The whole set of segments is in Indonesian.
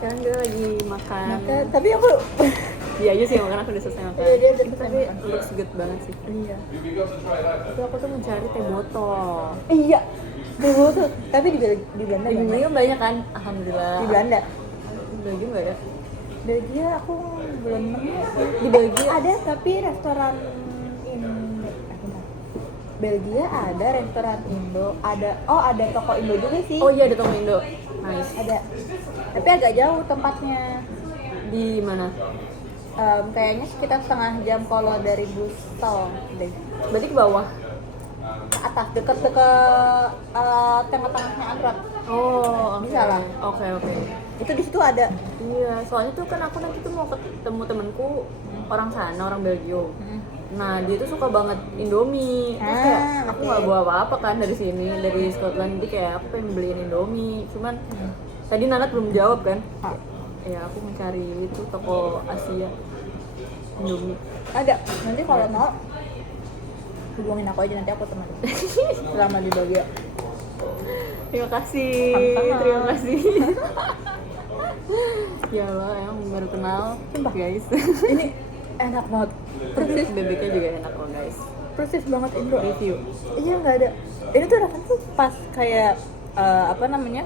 Sekarang dia lagi makan. Tapi aku Iya aja sih makan, aku udah selesai makan. Iya, dia udah selesai Tapi makan. looks good banget sih. iya. Tapi aku tuh mencari teh botol. Iya. Dulu tuh, tapi di Belanda Di banyak. Belgia banyak kan? Alhamdulillah. Di Belanda. Di Belgia nggak ada. Belgia aku belum nemu sih. Di Belgia Ada tapi restoran Indo. Belgia ada restoran Indo, ada toko Indo juga sih. Oh iya ada toko Indo. Nice. Ada. Tapi agak jauh tempatnya. Di mana? Kayaknya sekitar setengah jam kalau dari bus tol deh. Berarti ke bawah. Ke atas deket tengah-tengahnya Android. Oh, Bisa lah. Oke. Itu di situ ada. Iya, soalnya tuh kan aku nanti tuh mau ketemu temenku orang sana, orang Belgia. Nah, dia tuh suka banget Indomie. Terus kayak aku nggak bawa apa-apa kan dari sini, dari Scotland. Jadi kayak aku pengen beliin Indomie. Cuman tadi Nanat belum jawab kan? Ya aku mencari itu toko Asia Indomie. Ada. Nanti kalau mau hubungin aku aja, nanti aku temenin. Selama di Belgia. Terima kasih. Sama-sama. Terima kasih. Ya Allah, yang baru kenal. Sumpah. Guys. Ini enak banget. Persis bebeknya juga enak loh guys. Persis banget Indo. Review. Iya, nggak ada. Ini tuh rasanya tuh pas kayak apa namanya,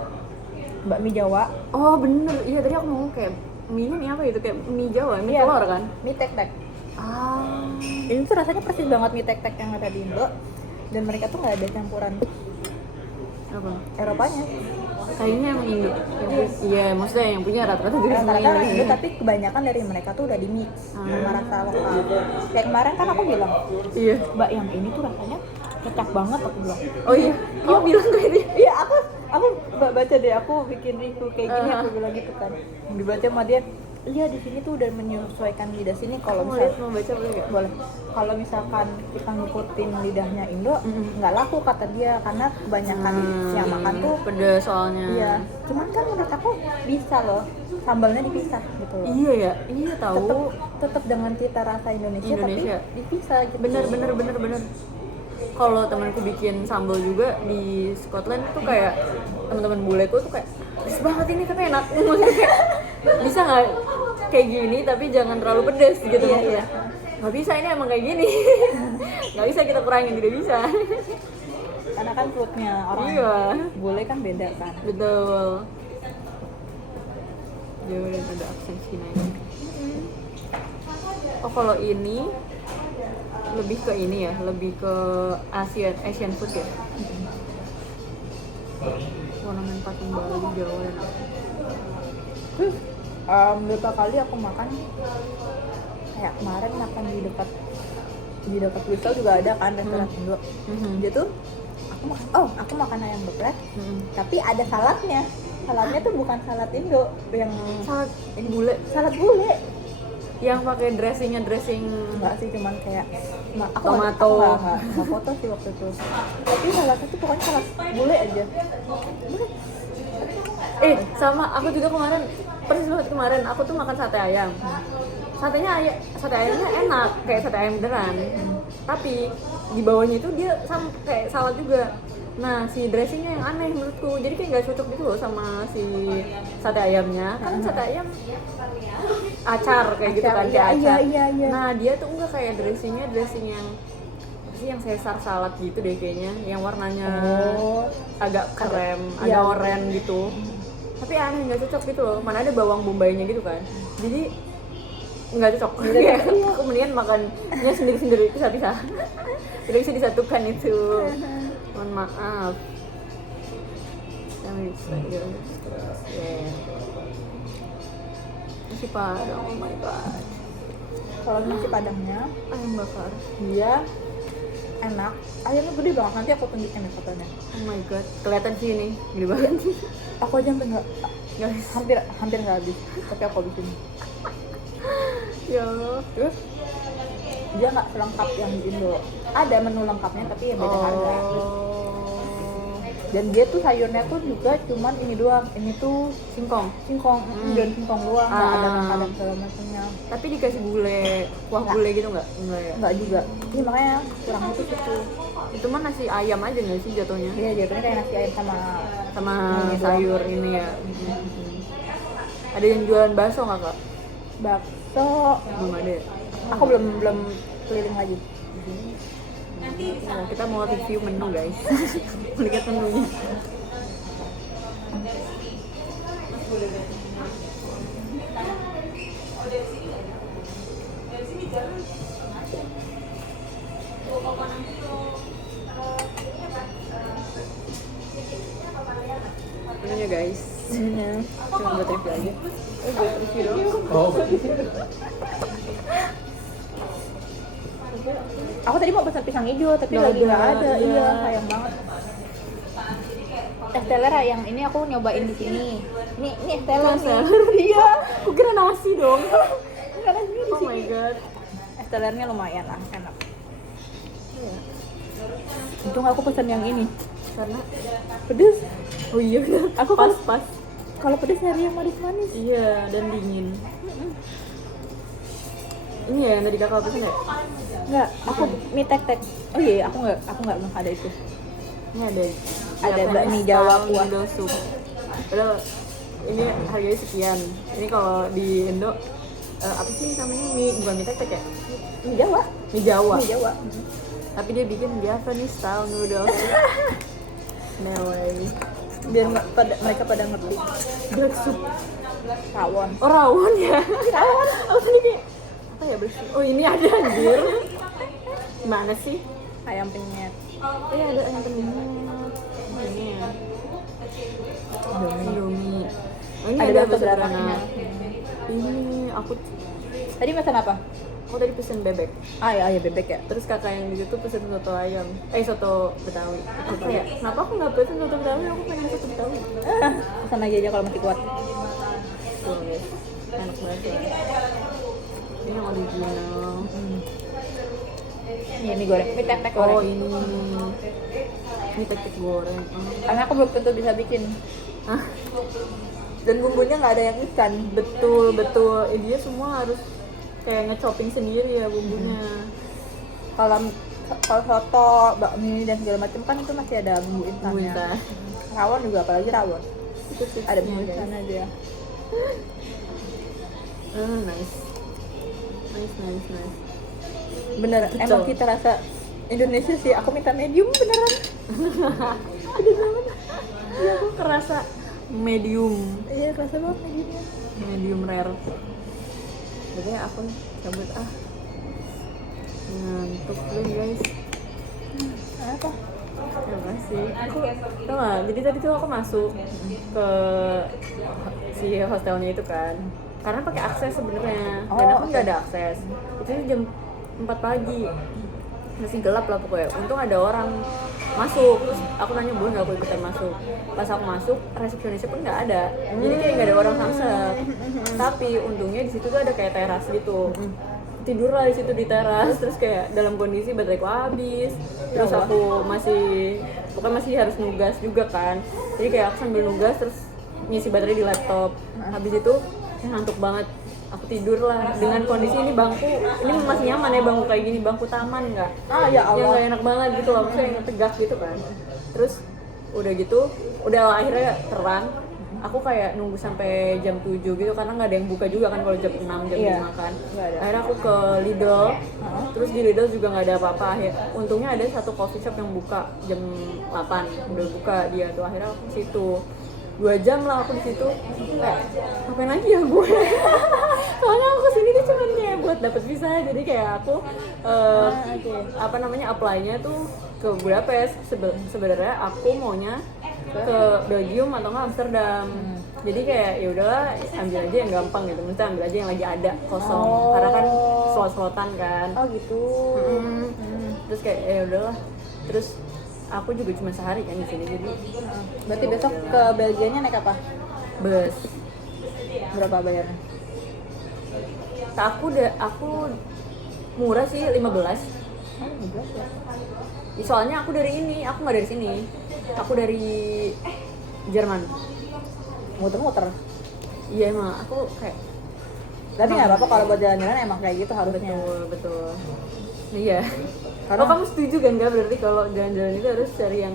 bakmi Jawa. Oh bener, iya tadi aku ngomong kayak mie-nya mie apa gitu, kayak mie Jawa, mie Iya. telur kan? Mie tek-tek. Ah, Ini tuh rasanya persis banget mie tek-tek yang ada di Indo. Dan mereka tuh nggak ada campuran apa? Eropanya. Kayaknya emang Indo. Iya, maksudnya yang punya rata-rata juga Rata-rata semuanya orang Indo, tapi kebanyakan dari mereka tuh udah di mix sama rasa lokal. Kayak kemarin kan aku bilang, Iya. Mbak yang ini tuh rasanya kecap banget, aku bilang. Oh iya, kamu bilang kayak dia. Iya, aku baca deh, aku bikin review kayak gini, aku bilang gitu kan. Dibaca sama dia, iya di sini tuh udah menyesuaikan lidah sini. Kalau Kamu misal lihat mau baca boleh nggak? boleh, kalau misalkan kita ngikutin lidahnya Indo, nggak laku kata dia, karena kebanyakan yang makan tuh pedes soalnya. iya. Cuman kan menurut aku bisa loh, sambalnya dipisah gitu loh. Iya ya, iya tahu. Tetap dengan cita rasa Indonesia, Indonesia. tapi dipisah gitu. Bener. Kalau temanku bikin sambal juga di Scotland tuh kayak teman-teman buleku tuh kayak pedes banget ini katanya enak. Maksudnya kayak bisa nggak kayak gini tapi jangan terlalu pedes gitu. Iya. Nggak bisa, ini emang kayak gini. Nggak bisa kita kurangin, tidak bisa. Karena kan perutnya orang Iya. bule kan beda kan. Betul. Jauh dan ada aksen Cina ini. Oh kalau ini lebih ke ini ya, lebih ke Asian food ya. Ornamen patung Bali, Jawa dan apa? Terus beberapa kali aku makan, kayak kemarin makan di dekat Bristol juga ada kan restoran Indo. Dia tuh aku makan ayam geprek, tapi ada saladnya. Saladnya tuh bukan salad Indo, yang Salad ini bule salad bule. yang pakai dressing Enggak sih, cuman kayak aku Tomato. nggak foto sih waktu itu. Tapi saladnya tuh pokoknya salad bule aja. sama aku juga kemarin persis banget kemarin aku tuh makan sate ayam. Sate ayamnya enak kayak sate ayam beneran. Tapi di bawahnya itu dia sama kayak salad juga. Nah, si dressingnya yang aneh menurutku. Jadi kayak nggak cocok gitu loh sama si sate ayamnya. Kan sate ayam acar kayak gitu kan, kayak acar. Iya. Nah, dia tuh enggak kayak dressing yang Caesar salad gitu deh kayaknya, yang warnanya agak krem, Iya. ada oranye gitu. Tapi aneh, nggak cocok gitu loh. Mana ada bawang bombaynya gitu kan. Jadi nggak cocok. Aku mendingan makannya sendiri-sendiri, pisah-pisah. Tidak bisa disatukan itu. Mohon maaf. Nasi padang, oh my god. Kalau nasi padangnya Ayam bakar. dia enak, ayamnya gede banget, nanti aku tunjukin deh fotonya. Oh my god, kelihatan sih ini, gede banget. Aku aja sampai nggak, hampir nggak habis, tapi aku habisin. Ya Allah. Terus dia nggak selengkap yang di Indo, ada menu lengkapnya tapi ya beda harga. Dan dia tuh sayurnya tuh juga cuman ini doang, ini tuh Singkong. dan singkong doang, nggak ada makanan segala macamnya. Tapi dikasih gule, kuah Nggak. gule gitu nggak? Enggak ya. Nggak juga, ini makanya kurang itu gitu. Itu mah nasi ayam aja nggak sih jatuhnya? Dia jatuhnya kayak nasi ayam sama Sama Ini sayur ini ya. Ada yang jualan bakso nggak kak? Bakso Belum ada. aku belum keliling lagi. Nah, kita mau review menu guys. Lihat menunya. Menunya guys. Cuma buat review aja. Buat review doang. Oh, Aku tadi mau pesan pisang hijau tapi Nggak lagi nggak ada, ada. iya. Iya, sayang banget. Es teler yang ini aku nyobain di sini. Ini es teler Es nih. teler? Iya. Aku kira nasi dong. Karena ini di Oh my sini. god. Es telernya lumayan lah, enak. Iya. Untung aku pesan yang ini. Karena Pedes. oh iya benar. Aku pas. Kalau pedes nyari yang manis-manis. Iya, dan dingin. Ini ya yang tadi kakak pesan ya? Enggak, aku mie tek-tek. Oh iya, aku nggak ada itu. Ini ada. Ada Japanese bakmi Jawa style kuah. noodle soup. Padahal ini harganya sekian. Ini kalau di Indo apa sih namanya? Mie bukan mie tek-tek ya? Mie Jawa. Mie Jawa. Mie Jawa. Tapi dia bikin Japanese style noodle soup. No way. Biar mereka pada ngerti. Black soup. Rawon. Oh rawon ya? Rawon? Oh tadi kayak apa ya bersih? Oh ini ada anjir. Gimana sih? Ayam penyet. Iya ada yang penyet. Ini ya. Indomie. Oh, ini Ada ada bakso bakso beranaknya. beranak. Ini aku Tadi pesan apa? tadi pesen bebek. Ah ya, bebek ya. Terus kakak yang di situ pesen soto ayam. Soto Betawi. Apa ya? Kenapa aku nggak pesen soto Betawi? Aku pengen soto Betawi. Pesan aja kalau masih kuat. Tuh guys, enak banget ya. Ini yang original. Ini mie goreng, mie tek-tek Oh goreng. ini tek-tek goreng. Karena aku belum tentu bisa bikin. Hah? Dan bumbunya nggak ada yang ikan. Betul. Dia semua harus kayak ngecoping sendiri ya bumbunya. Kalau soto, bakmi dan segala macam kan itu masih ada bumbu Bumbu instannya. instan. Rawon juga, apalagi rawon. Itu sih Ada bumbu guys. instan aja. Nice. Bener, Betul. emang kita rasa Indonesia sih. Aku minta medium beneran. Iya aku kerasa medium Iya, kerasa banget mediumnya. medium rare. Jadi aku cabut ngantuk dulu guys. Apa? Terima kasih. Aku tau gak, jadi tadi tuh aku masuk ke si hostelnya itu kan karena pakai akses sebenarnya dan aku nggak ada akses. Itu jam 4 pagi masih gelap lah pokoknya. Untung ada orang masuk, terus aku nanya boleh nggak aku ikutan masuk. Pas aku masuk resepsionisnya pun nggak ada, jadi kayak nggak ada orang samsat. Tapi untungnya di situ tuh ada kayak teras gitu. Tidur lah di situ di teras, terus kayak dalam kondisi bateraiku habis, terus aku masih harus nugas juga kan. Jadi kayak aku sambil nugas terus ngisi baterai di laptop. Habis itu saya ngantuk banget. Aku tidur lah dengan kondisi ini bangku ini masih nyaman ya, bangku kayak gini, bangku taman nggak Ah ya yang Allah. nggak enak banget gitu loh, maksudnya yang tegak gitu kan. Terus udah gitu udah akhirnya terang, aku kayak nunggu sampai jam 7 gitu karena nggak ada yang buka juga kan kalau jam 6 jam Iya, 5 kan. nggak ada. Akhirnya aku ke Lidl, terus di Lidl juga nggak ada apa-apa. Untungnya ada satu coffee shop yang buka jam 8 udah buka dia tuh. Akhirnya aku ke situ 2 jam lah aku di situ, kayak ngapain lagi ya gue. Soalnya aku kesini tuh cuma kayak buat dapet visa, jadi kayak aku apa namanya apply-nya tuh ke Budapest. Sebenarnya aku maunya ke Belgium atau nggak Amsterdam. Jadi kayak ya udahlah ambil aja yang gampang gitu, maksudnya ambil aja yang lagi ada kosong. Karena kan slot-slotan kan. Oh gitu. Terus kayak ya udahlah. Terus aku juga cuma sehari kan di sini, jadi Berarti besok ke Belgianya naik apa? bus. Berapa bayarnya? Aku murah sih 15. Oh, 15 ya. Soalnya aku dari ini, aku nggak dari sini. Aku dari Jerman. Muter-muter. Iya emang aku kayak Tapi nggak apa-apa kalau buat jalan-jalan emang kayak gitu harusnya. betul. Iya. Karena- Oh kamu setuju kan nggak, berarti kalau jalan-jalan itu harus cari yang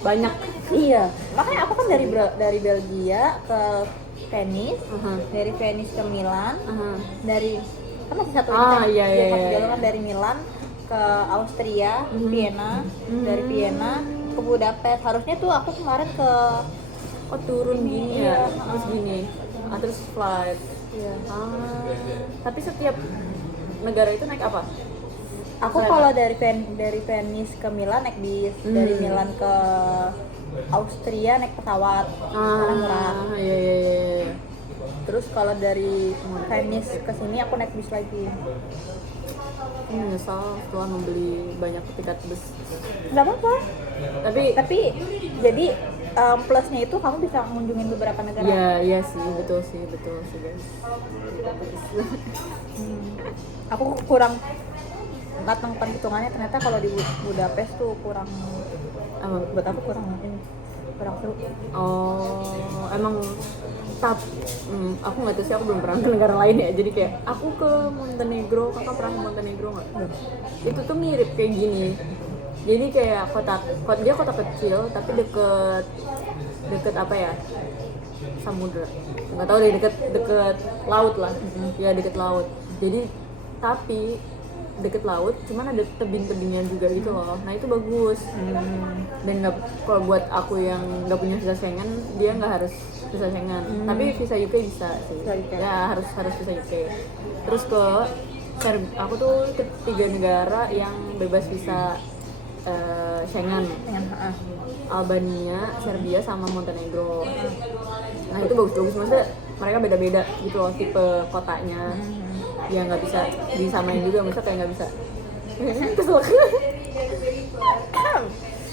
banyak. Iya. Makanya aku kan dari Belgia ke Venice, dari Venice ke Milan, dari kan masih satu Ah, iya, iya, satu iya. jalur kan dari Milan ke Austria, Vienna, dari Vienna ke Budapest. Harusnya tuh aku kemarin ke Oh turun gini ya, Iya. terus gini, terus flight. Iya. Tapi setiap negara itu naik apa? Aku kalau dari Venice ke Milan naik bis, dari Milan ke Austria naik pesawat karena murah. Iya iya iya. Terus kalau dari Venice ke sini aku naik bis lagi. Aku menyesal setelah membeli banyak tiket bus. Nggak apa-apa. Tapi Jadi plusnya itu kamu bisa mengunjungin beberapa negara. iya sih, betul sih guys. Aku kurang matang perhitungannya, ternyata kalau di Budapest tuh kurang buat aku kurang seru. Oh, emang aku nggak tahu sih, aku belum pernah ke negara lain ya. Jadi kayak aku ke Montenegro, kakak pernah ke Montenegro nggak? Itu tuh mirip kayak gini. Jadi kayak dia kota kecil tapi deket apa ya? Samudra. Nggak tahu deh, deket laut lah. Ya deket laut. Jadi tapi deket laut, cuman ada tebing-tebingnya juga gitu loh. Nah itu bagus. Dan kalau buat aku yang nggak punya visa Schengen, dia nggak harus visa Schengen. Tapi visa UK bisa sih. Ya harus visa UK. Terus aku tuh ke 3 negara yang bebas visa Schengen. Albania, Serbia, sama Montenegro. Nah itu bagus-bagus, maksudnya mereka beda-beda gitu loh tipe kotanya. Ya nggak bisa disamain juga, maksudnya kayak nggak bisa. Kesel.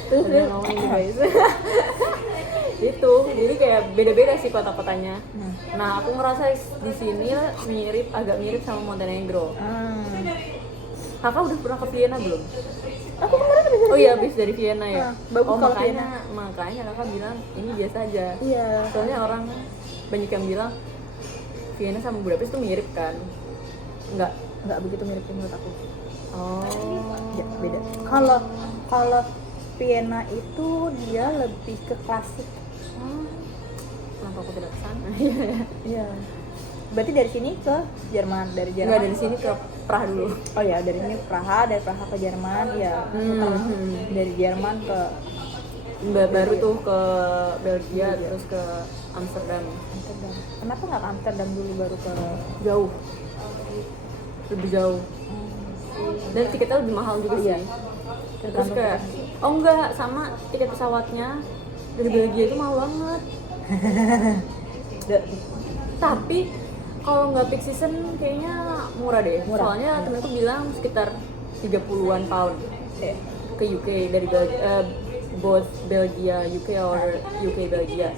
Terus dia ngomongin guys. Itu jadi kayak beda-beda sih kota-kotanya. Nah aku ngerasa di sini agak mirip sama Montenegro. Kakak udah pernah ke Vienna belum? Aku kemarin habis dari Oh iya, habis dari Vienna ya. bagus kalau makanya kakak bilang ini biasa aja. Iya. Soalnya orang banyak yang bilang Vienna sama Budapest tuh mirip kan? Nggak begitu mirip menurut aku. Oh. Ya, beda. Kalau Vienna itu dia lebih ke klasik. Kenapa aku tidak kesana? Iya. Berarti dari sini ke Jerman, dari Jerman. Enggak, dari sini ke Praha dulu. Oh ya, dari sini Praha, dari Praha ke Jerman, ya. Dari Jerman ke Baru tuh ke Belgia, terus ke Amsterdam. Kenapa nggak ke Amsterdam dulu baru ke Jauh. Lebih jauh. Dan tiketnya lebih mahal juga sih. Terus kayak enggak, sama tiket pesawatnya dari Belgia itu mahal banget. Tapi kalau nggak peak season kayaknya murah deh. Soalnya temenku bilang sekitar 30-an pound ke UK dari both Belgia UK or UK Belgia.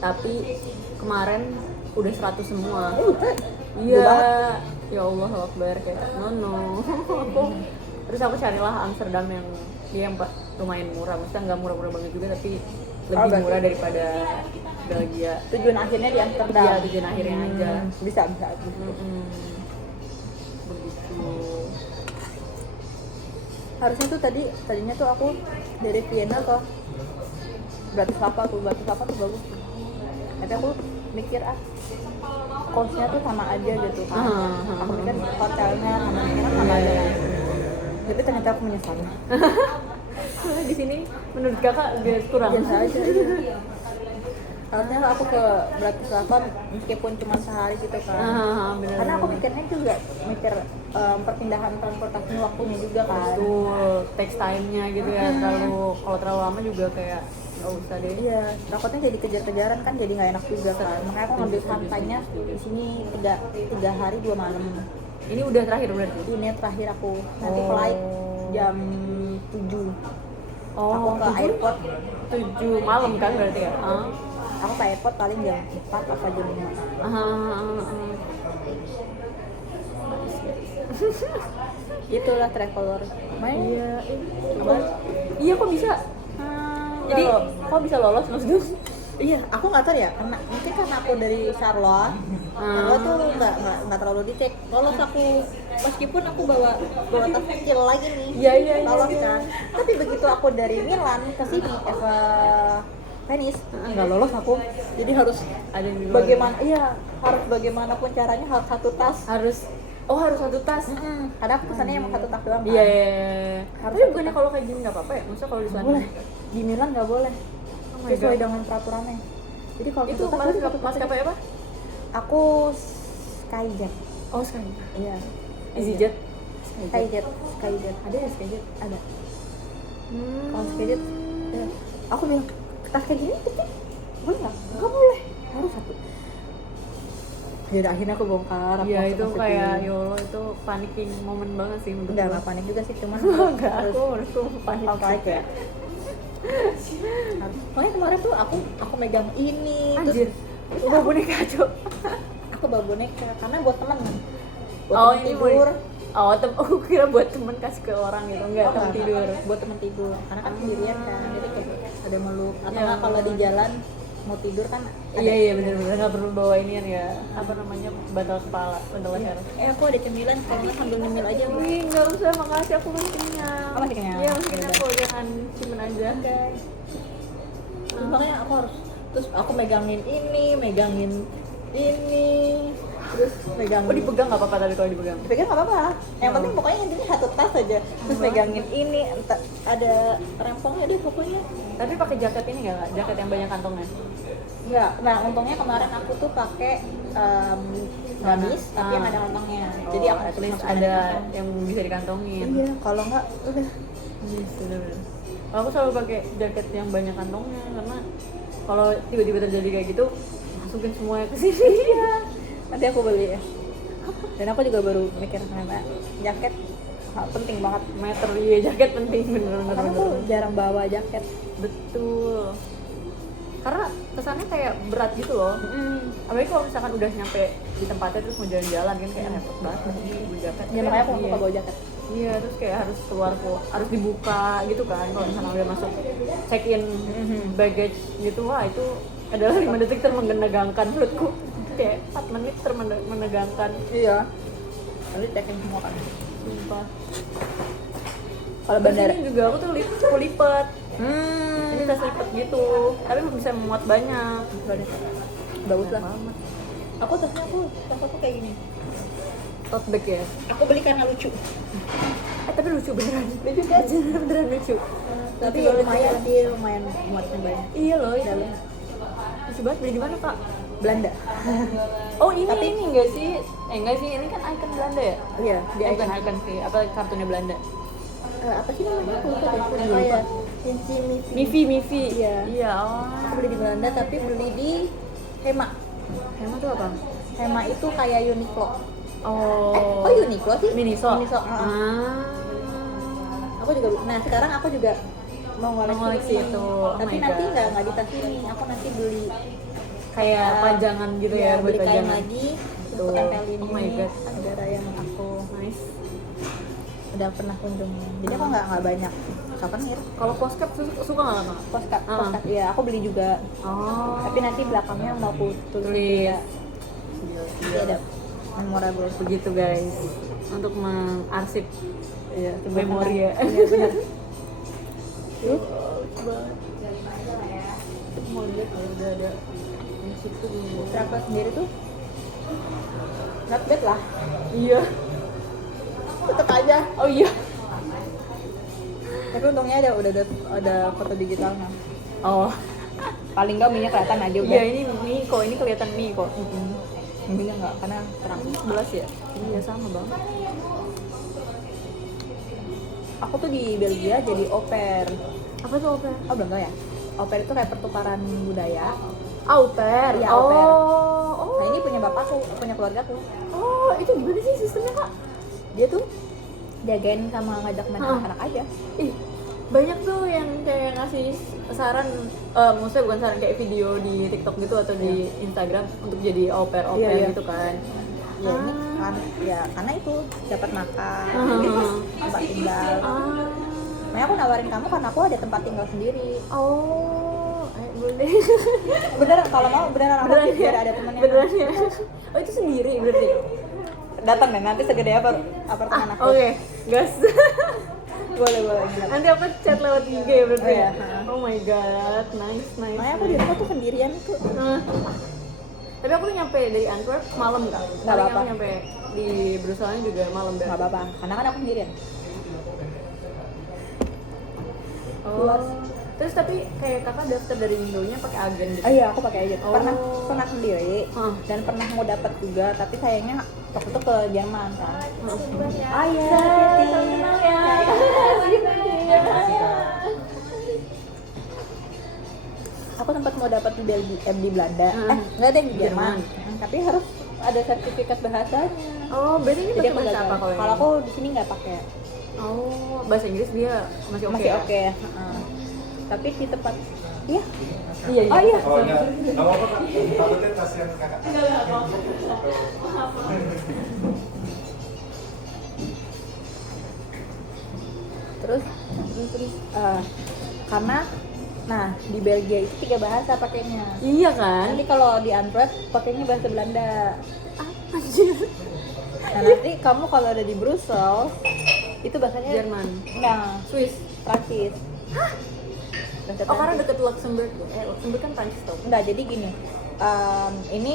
Tapi kemarin udah 100 semua. Iya. Ya Allah Akbar, kayak no. Terus aku carilah Amsterdam yang lumayan murah. Maksudnya nggak murah-murah banget juga, tapi lebih murah daripada Belgia. Tujuan akhirnya di Amsterdam. Iya, tujuan akhirnya aja. Bisa aja. Begitu. Harusnya tuh tadinya tuh aku dari Vienna ke Bratislava tuh bagus. Tapi aku mikir cost-nya tuh sama aja gitu kan. Aku mikir hotelnya sama aja. Tapi ternyata aku menyesal. Di sini menurut kakak kurang Biasa aja. Harusnya aku ke Bratislava meskipun cuma sehari gitu kan. Bener. Karena aku mikir perpindahan transportasi waktunya juga kan. Betul, text time-nya gitu ya. Kalau terlalu lama juga kayak nggak usah deh. Iya, takutnya jadi kejar-kejaran kan, jadi nggak enak juga kan. Makanya aku ngambil santainya di sini 3 hari 2 malam. Ini udah terakhir berarti? Ini terakhir aku. Nanti flight jam 7. Aku ke airport 7 malam kan berarti ya? Aku ke airport paling jam 4 apa jam 5. Itulah traveler. Iya kok bisa? Jadi kok bisa lolos maksudnya? Iya, aku nggak tahu ya, mungkin karena aku dari Charlotte, Charlotte tuh nggak terlalu dicek. Lolos aku, meskipun aku bawa tas kecil lagi nih, Iya. lolos kan. Tapi begitu aku dari Milan ke sini, penis, nggak lolos aku. Jadi harus Ada yang di luar. bagaimana, iya harus bagaimanapun caranya harus satu tas. Harus satu tas. Karena aku pesannya emang satu tas doang kan. Iya, iya, iya. Harus Tapi satu bukannya tas. kalau kayak gini nggak apa-apa ya? Maksudnya kalau di Nggak sana boleh, di Milan nggak boleh, Oh my sesuai God. dengan peraturannya. Jadi kalau Itu satu tas, udah satu tas aja. maskapai apa? Aku Skyjet. Oh, sekarang. Iya. EasyJet. Skyjet. Ada ya Skyjet? Ada. Kalau Skyjet, ya. Aku bilang tas kayak gini kecil, boleh nggak? Nggak boleh, harus satu. Ya udah, akhirnya aku bongkar. Aku Iya, itu masukin. kayak YOLO itu panicking moment banget sih menurut Enggak panik juga sih, cuman Enggak, harus aku panik apa aja. Pokoknya kemarin tuh aku megang ini, Anjir. terus Bawa boneka Cok. aku bawa boneka karena buat teman kan. Buat Oh, temen ini tidur. aku kira buat temen kasih ke orang gitu. Enggak, Oh, temen enggak, tidur. buat temen tidur karena kan sendirian kan, jadi kayak ada meluk atau Ya. nggak kalau di jalan mau tidur kan ada- Iya, bener-bener nggak perlu bawa inian ya. Apa namanya? Bantal kepala, bantal leher. aku ada cemilan, kalau nggak sambil nyemil aja Bu. Wih, nggak usah, makasih, aku masih kenyang. Oh, masih kenyang? Iya, masih kenyang Yaudah. kok, jangan cimen aja. Terus makanya aku harus, terus aku megangin ini, terus megangin Oh, dipegang nggak apa-apa tapi kalau dipegang. dipegang nggak apa-apa, yang penting pokoknya intinya satu tas aja, terus megangin ini, entah ada rempongnya deh pokoknya. Tapi pakai jaket ini nggak, Kak? Jaket yang banyak kantongnya? Enggak, nah untungnya kemarin aku tuh pakai gamis tapi yang ada kantongnya, jadi aku at least masukin ada kantong. yang bisa dikantongin. Iya, kalau nggak udah Yes, bener-bener. Aku selalu pakai jaket yang banyak kantongnya karena kalau tiba-tiba terjadi kayak gitu, masukin semuanya ke sini. iya, nanti aku beli ya. Dan aku juga baru mikir ternyata jaket penting banget. Meter, iya jaket penting bener-bener. Karena aku jarang bawa jaket. Betul. Karena kesannya kayak berat gitu loh. Apalagi kalau misalkan udah nyampe di tempatnya terus mau jalan-jalan kan kayak repot banget nih bawa jaket. Ya makanya aku nggak suka bawa jaket. Iya, terus kayak harus keluar kok, harus dibuka gitu kan kalau misalnya udah masuk check in baggage gitu. Wah, itu adalah 5 detik termenegangkan menurutku. Kayak 4 menit termenegangkan. Iya. Nanti cekin semua kan. Sumpah. Kalau Terus bandara. ini juga aku tuh lipet. Ini tas lipet gitu, tapi bisa memuat banyak. Bagus lah. Banget. Aku tasnya aku kayak gini. Tote bag ya. Aku beli karena lucu. Tapi lucu beneran. Lucu kan? Beneran lucu. Tapi Lucu banget. lumayan muatnya banyak. Iya loh, itu. Dalam. Lucu banget. Beli di mana, Kak? Belanda. Oh, ini enggak sih? Enggak sih, ini kan icon Belanda ya? Iya, di Bukan icon sih, apa kartunya Belanda? apa sih namanya? Aku lupa deh. Aku juga lupa. Cinci Mifi. Mifi. Iya. Iya, oh. Aku beli di Belanda tapi beli di Hema. Hema tuh apa? Hema itu kayak Uniqlo. Oh. Oh Uniqlo sih? Miniso. Miniso. Aku juga. Nah sekarang aku juga mau Mengoleksi ini. itu. Oh Tapi my nanti God. nggak di tas ini. Aku nanti beli Kayak pajangan gitu ya, buat beli kain pajangan. lagi. Tuh. Untuk tempelin Oh my ini God. negara yang aku Nice. udah pernah kunjungi. Jadi aku nggak banyak souvenir. Kalau postcard suka nggak, Kak? Postcard, Ah. postcard. Iya aku beli juga. Oh. Tapi nanti belakangnya mau aku tulis. Tulis. Ya. Jadi ada memorable. Begitu guys, untuk mengarsip Iya, memori ya. Iya benar. Tuh, banget. Mau lihat kalau udah ada musik tuh dulu. Travel sendiri tuh not bad lah. Iya. Tetep aja. Oh iya. Tapi untungnya ada foto digitalnya. Oh. Paling nggak minyak kelihatan aja udah. Iya, ini mie kok, ini kelihatan mie kok. Minyak nggak karena terang. 11 ya? Iya, sama banget. Aku tuh di Belgia jadi au pair. Apa tuh au pair? Oh belum tau ya? Au pair itu kayak pertukaran budaya. Au pair. Iya, au pair. Oh. Nah ini punya bapakku, punya keluargaku. Oh, itu gimana sih sistemnya, Kak? Dia tuh jagain sama ngajak main Hah? anak-anak aja. Ih, banyak tuh yang kayak ngasih saran, maksudnya bukan saran, kayak video di TikTok gitu atau di Instagram untuk jadi au pair Iya, iya. gitu kan. Ya ini kan ya karena itu dapat makan, tempat tinggal. Makanya aku nawarin kamu karena aku ada tempat tinggal sendiri. Oh, boleh. Beneran kalau mau beneran aku Beneran biar ya? ada temennya. Beneran ya? Oh, itu sendiri berarti? Datang deh nanti segede apa apartemen aku. Oke, gas. Boleh nginep. Nanti aku chat lewat IG ya berarti. Oh, iya. Oh my god, nice. Makanya aku di rumah tuh sendirian tuh. Nah, tapi aku tuh nyampe dari Antwerp malam kan? Nggak Paling apa-apa. aku nyampe di Bruselnya juga malam Nggak banget. apa-apa, karena kan aku sendirian. Oh. Luas. Terus tapi kayak kakak daftar dari Indonya pakai agen gitu? Iya, aku pakai aja. Oh. Pernah sendiri Hah. dan pernah mau dapat juga, tapi sayangnya waktu itu ke Jerman kan. Ah iya, Salam kenal ya. aku sempat mau dapat di Belgia, di Belanda. Nggak deh di Jerman. Tapi harus ada sertifikat bahasanya. Oh, berarti ini Jadi pakai aku bahasa gagal. apa kalau Kalau ini? aku di sini nggak pakai. Oh, bahasa Inggris dia masih oke. Masih ya? oke. Tapi di tempat iya. Iya, iya. Oh iya. Oh enggak, nggak apa-apa kak, takutnya kasihan kakak. Terus karena nah di Belgia itu 3 bahasa pakainya. Iya kan? Nanti kalau di Antwerp pakainya bahasa Belanda. Anjir. Nah nanti kamu kalau ada di Brussels itu bahasanya Jerman. Nah, Swiss. Prancis. Bahasa Oh, karena Prancis. deket Luxembourg. Luxembourg kan Prancis tau. Enggak, jadi gini. Ini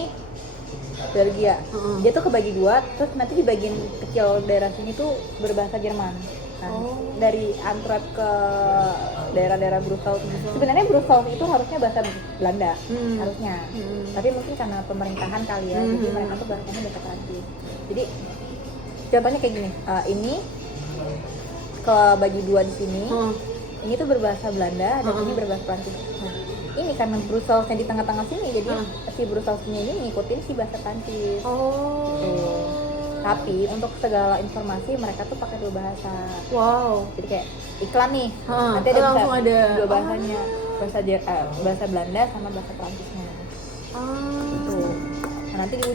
Belgia. Heeh. Dia tuh kebagi 2, terus nanti di bagian kecil daerah sini tuh berbahasa Jerman. Nah, dari Antwerp ke daerah-daerah Brussels. Sebenarnya Brussels itu harusnya bahasa Belanda, harusnya. Tapi mungkin karena pemerintahan kali ya, jadi mereka tuh bahasanya bahasa Prancis. Jadi contohnya kayak gini, ini kebagi 2 di sini. Ini tuh berbahasa Belanda, dan ini berbahasa Prancis. Nah, ini karena Brusselsnya di tengah-tengah sini, jadi si Brusselsnya ini ngikutin si bahasa Prancis. Oh. Tuh. Tapi untuk segala informasi mereka tuh pakai 2 bahasa. Wow. Jadi kayak iklan nih, Hah, nanti ada langsung ada. 2 bahasanya, bahasa Belanda sama bahasa Prancisnya. Tuh. Nah, nanti di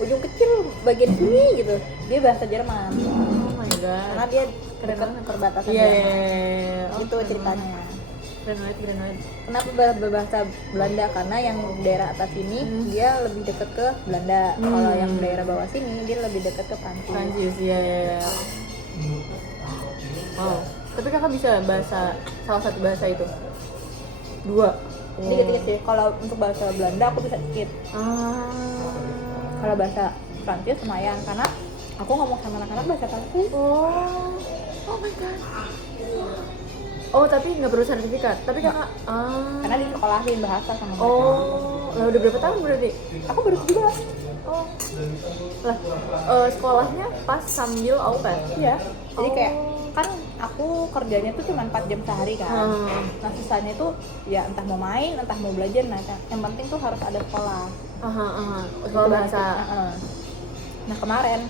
ujung kecil bagian sini gitu, dia bahasa Jerman. Oh my god. Karena dia Keren dekat banget. perbatasan Iya. Jerman. Itu keren ceritanya. banget. Keren banget. Kenapa berbahasa Belanda? Karena yang daerah atas ini dia lebih dekat ke Belanda. Kalau yang daerah bawah sini dia lebih dekat ke Prancis. Prancis, iya. Wow. Tapi kakak bisa salah satu bahasa itu? 2. Dikit-dikit sih. Kalau untuk bahasa Belanda aku bisa dikit. Kalau bahasa Prancis lumayan karena aku ngomong sama anak-anak bahasa Prancis. Oh my god. Oh, tapi nggak perlu sertifikat. Tapi kakak Karena disekolahin bahasa sama mereka. Oh, lah udah berapa tahun berarti? Aku baru 17. Oh. Lah, sekolahnya pas sambil au pair. Iya. Jadi Oh. kayak kan aku kerjanya tuh cuma 4 jam sehari kan. Nah sisanya tuh ya entah mau main, entah mau belajar. Nah yang penting tuh harus ada sekolah. Sekolah bahasa. Nah kemarin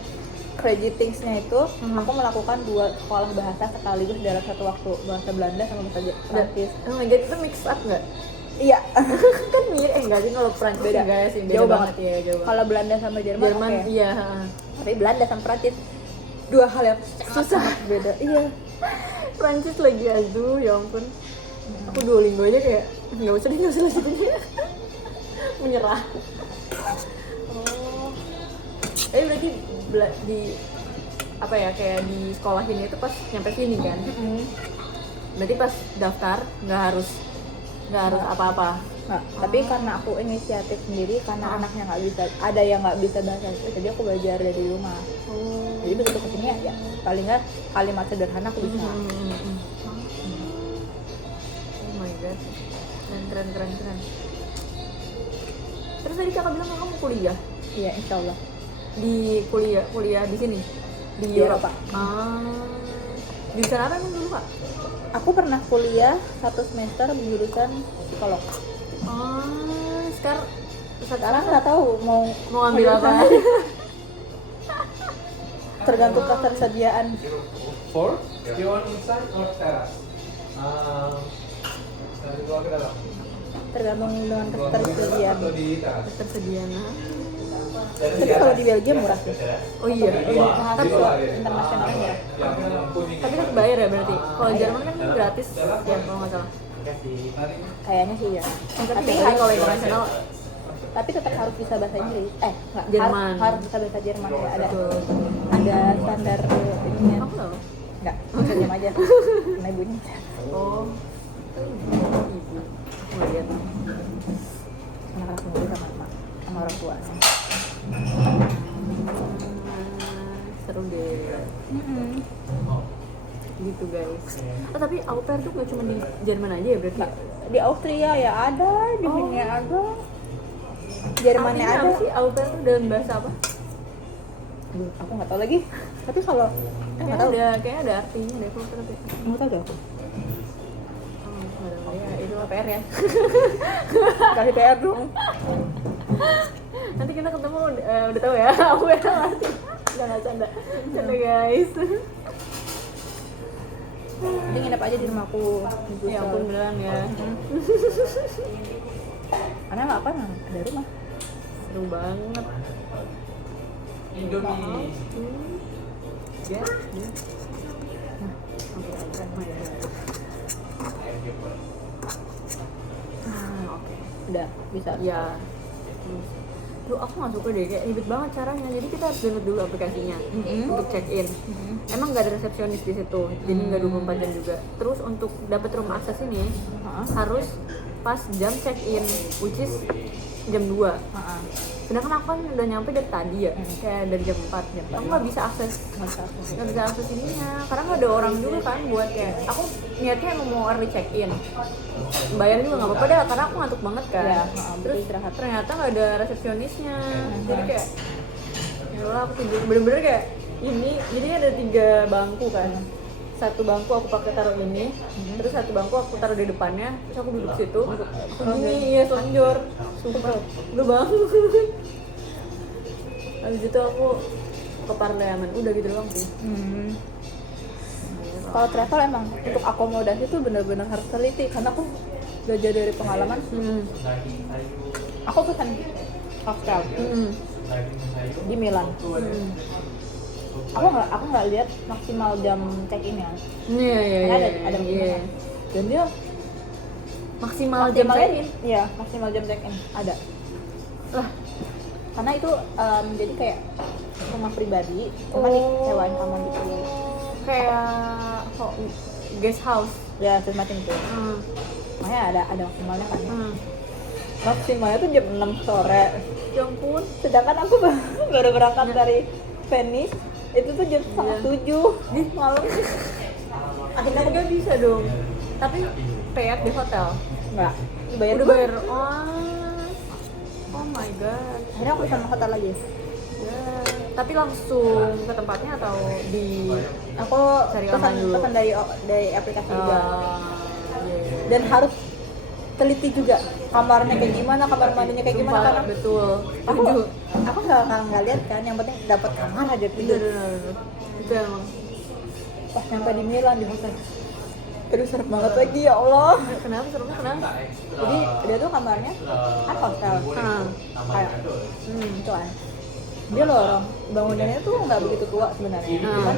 crediting-nya itu aku melakukan 2 sekolah bahasa sekaligus dalam satu waktu, bahasa Belanda sama bahasa Prancis. Oh my god, itu mix up nggak? Iya. Kan mirip, enggak sih kalau Prancis Beda. enggak sih, beda Jauh banget banget. ya, jauh banget. Kalau Belanda sama Jerman, Jerman oke. iya, Tapi Belanda sama Prancis 2 hal yang susah. beda. Iya. Prancis lagi aduh, ya ampun. Aku Duolingo aja kayak nggak usah lanjutin. Menyerah. Oh. Tapi berarti di apa ya, kayak di sekolah ini tuh pas nyampe sini kan? Berarti pas daftar nggak harus apa-apa. Nggak, tapi karena aku inisiatif sendiri, karena anaknya nggak bisa, ada yang nggak bisa bahasa Inggris, jadi aku belajar dari rumah. Jadi begitu kesini ya paling nggak kalimat sederhana aku bisa. Oh my god, keren. Terus tadi kakak bilang kakak mau kuliah Iya, insya Allah. di kuliah di sini di Di Eropa. Di sana apa emang dulu kak? Aku pernah kuliah 1 semester jurusan psikolog. Sekarang Nggak tahu mau ambil apa? tergantung ketersediaan. 4? You want inside or terrace? Dari luar ke dalam? Tergantung dengan ketersediaan. Atau di teras? Ketersediaan. Tapi kalau di Belgia murah sih. Oh iya. Mahasiswa internasionalnya murah. Yang kuning. Tapi tetap bayar ya berarti. Kalau Jerman kan gratis ya kalau nggak salah. Kayaknya sih ya. Tapi kalau internasional Tapi tetap harus bisa bahasa Inggris. Jerman. Harus bisa bahasa Jerman ya. Ada standar ininya. aku tahu. Enggak, bisa diam aja sama ibunya. Oh, ibu. Aku nggak lihat. Anak-anak sendiri sama orang tua. Seru deh. Gitu guys. Oh, tapi au pair tuh nggak cuma di Jerman aja ya berarti? Di Austria ya ada, di sini ada, Jermannya Artinya ada. apa sih au pair tuh dalam bahasa apa? Aduh, aku nggak tahu lagi. Tapi kalau nggak tahu, Kayak ada artinya deh kalau tapi. nggak tahu deh aku. Oh, nggak tahu ya. Itu mah PR ya. Kasih PR dong. Nanti kita ketemu udah tahu ya. Au pair arti. Udah nggak canda. Canda guys. Ini nginep aja di rumahku. Ya ampun beneran ya. Karena nggak apa ada rumah. Seru banget. Indomie. Ya. Oke. Udah bisa. Ya. Duh, aku nggak suka deh, kayak ribet banget caranya. Jadi kita harus download dulu aplikasinya untuk check in. Emang nggak ada resepsionis di situ, jadi nggak 24 jam juga. Terus untuk dapat room access ini harus pas jam check in, which is jam 2. Sedangkan aku kan udah nyampe dari tadi ya, kayak dari jam 4. Aku nggak bisa akses, nggak bisa akses ininya, karena nggak ada orang juga kan buat kayak. Aku niatnya emang mau early check in, bayar juga nggak apa-apa deh, karena aku ngantuk banget kan. Ya, Terus istirahat. ternyata nggak ada resepsionisnya, jadi kayak ya Allah aku tidur bener-bener kayak ini. Jadi ada 3 bangku kan, satu bangku aku pakai taruh ini, terus satu bangku aku taruh di depannya, terus aku duduk situ, gini, iya selonjor, sumpah, udah bangun. Habis itu aku ke Parlemen, udah gitu doang sih. Kalau travel emang untuk akomodasi tuh benar-benar harus teliti, karena aku belajar dari pengalaman. Aku pesan hostel di Milan. Aku nggak lihat maksimal jam check in-nya. Iya. Karena ada iya. dan dia Maksimal jam check in. Iya, maksimal jam check in ada. Lah, Karena itu jadi kayak rumah pribadi, cuma disewain kamar gitu. kayak guest house. Ya, semacam itu. Hmm. Makanya ada maksimalnya kan. Hmm. Maksimalnya tuh jam 6 sore. Ya ampun. Sedangkan aku baru berangkat dari Venice, itu tuh jam setengah 7 malam. Akhirnya aku nggak bisa dong. Tapi paid di hotel. Enggak, dibayar Udah dulu. bayar. Oh my god. Akhirnya aku sama hotel lagi. Ya. Tapi langsung ke tempatnya atau di Aku Cari online dulu. pesan dari aplikasi juga. iya. Dan harus teliti juga kamarnya kayak gimana, kamar mandinya kayak gimana, Sumpah, karena betul. aku Setuju. nggak lihat kan, yang penting dapat kamar aja tidur. Bener. Itu emang. Pas nyampe di Milan di hotel, terus serem banget lagi, ya Allah. Kenapa seremnya kenapa? Jadi dia tuh kamarnya kan hostel kayak itu kan, dia lorong, bangunannya tuh nggak begitu tua sebenarnya, cuman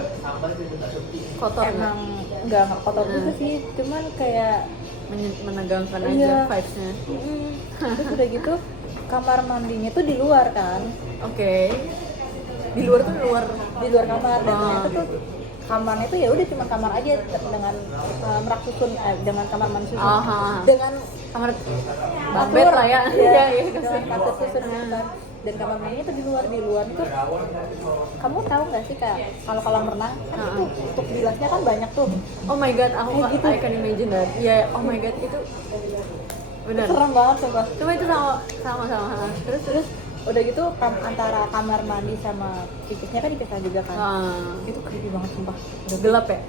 Kotor emang nggak kotor juga sih, cuman kayak menegangkan aja Iya. vibes-nya. terus udah gitu kamar mandinya tuh di luar kan, Oke. Di luar tuh di luar kamar, dan ternyata tuh kamarnya tuh ya udah cuma kamar aja dengan merak susun, dengan kamar mandi susun, dengan kamar bunk bed lah ya. Iya, Iya, dengan kasur susun gitu kan. Dan kamar mandinya tuh di luar tuh, kamu tahu nggak sih kak, kalau kolam renang kan itu untuk bilasnya kan banyak tuh, Oh my god, aku Kayak gitu. I can imagine that. Iya, oh my god itu benar. serem banget sumpah. Cuma itu sama. Terus udah gitu antara kamar mandi sama pisisnya kan dipisah juga kan, itu creepy banget sumpah. Udah Gelap ya?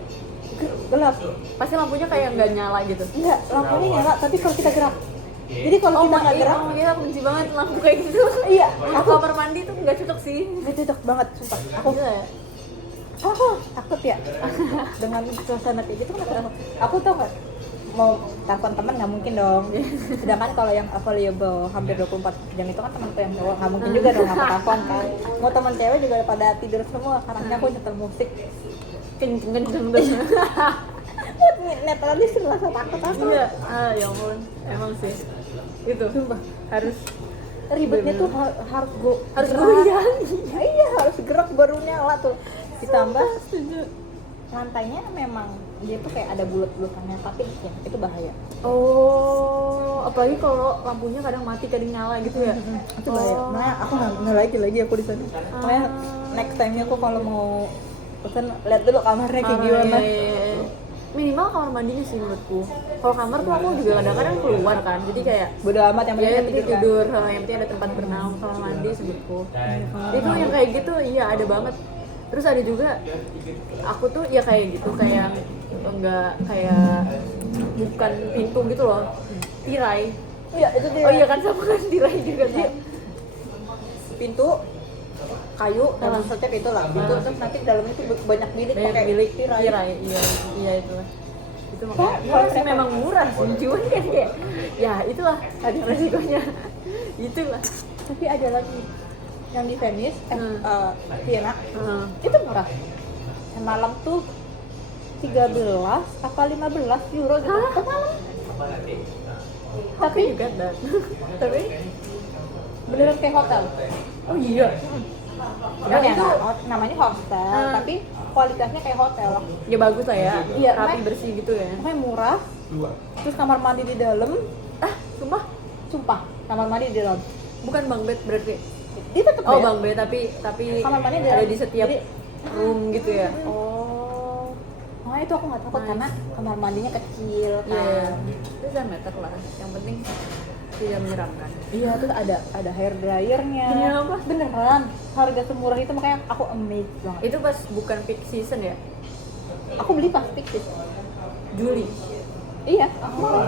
gelap, Pasti lampunya kayak nggak nyala gitu. enggak, lampunya nyala tapi kalau kita gerak, jadi kalau kita nggak gerak, Oh iya, aku benci banget lampu kayak gitu. iya, Untuk aku kamar mandi tuh nggak cocok sih. nggak cocok banget sumpah. Aku Gila ya? takut ya dengan suasana kayak gitu kan. Aku tau nggak, mau telepon teman nggak mungkin dong, sedangkan kalau yang available hampir 24 jam itu kan temanku yang cowok, nggak mungkin juga dong aku telepon kan. Mau teman cewek juga pada tidur semua, karena aku nyetel musik Kenceng terus. netralis rasa takut aku. Iya. Ya ampun. Emang sih. Itu Sumpah. harus Ribetnya tuh harus harus gerak. goyang. Iya, harus gerak baru nyala tuh. Ditambah lantainya memang dia tuh kayak ada bulat-bulatannya, tapi ya itu bahaya. Oh, apalagi kalau lampunya kadang mati kadang nyala gitu ya. Itu bahaya. Oh. Makanya aku nggak lagi aku di sana. Makanya next time-nya aku kalau mau pesan lihat dulu kamarnya kayak gimana. Iya. Minimal kamar mandinya sih menurutku. Kalau kamar tuh aku juga kadang-kadang keluar kan, jadi kayak Bodo amat yang ya yang penting penting tidur, yang penting ada tempat berenang, kamar mandi menurutku. Itu yang kayak gitu, iya ada banget. Terus ada juga, aku tuh ya kayak gitu, kayak enggak kayak bukan pintu gitu loh, tirai. Iya, itu dia. Oh iya kan sama kan tirai juga kan. Pintu kayu dan setiap itu lah pintu, terus nanti dalamnya itu banyak bilik Banyak pakai bilik tirai. tirai, iya itu lah. Itu makanya Oh, murah sih, kalau memang murah sih, cuman kan kayak ya itulah ada resikonya. Itulah. Tapi ada lagi yang di Venice, Vienna, Heeh. itu murah. Yang malam tuh 13 apa 15 euro gitu. Hah? Per malam. Tapi juga dan. Tapi Beneran kayak hotel. oh iya. Nah, itu namanya hostel, tapi kualitasnya kayak hotel. ya bagus lah ya. Iya, Rapi makanya- bersih gitu ya. Makanya murah. Terus kamar mandi di dalam, Sumpah sumpah, kamar mandi di dalam. bukan bang bed berarti. Dia tetap Oh bed. bang bed tapi Kamar mandi di ada dalam. di setiap Jadi- room gitu ya. Oh. Makanya itu aku nggak takut Nice. karena kamar mandinya kecil kan. Iya. Itu 1 meter lah. Yang penting tidak menyeramkan. Iya, terus ada hair dryernya. Demi apa? Beneran, harga semurah itu makanya aku amazed banget. Itu pas bukan peak season ya? Aku beli pas fix sih. Juli. Iya, aku mau.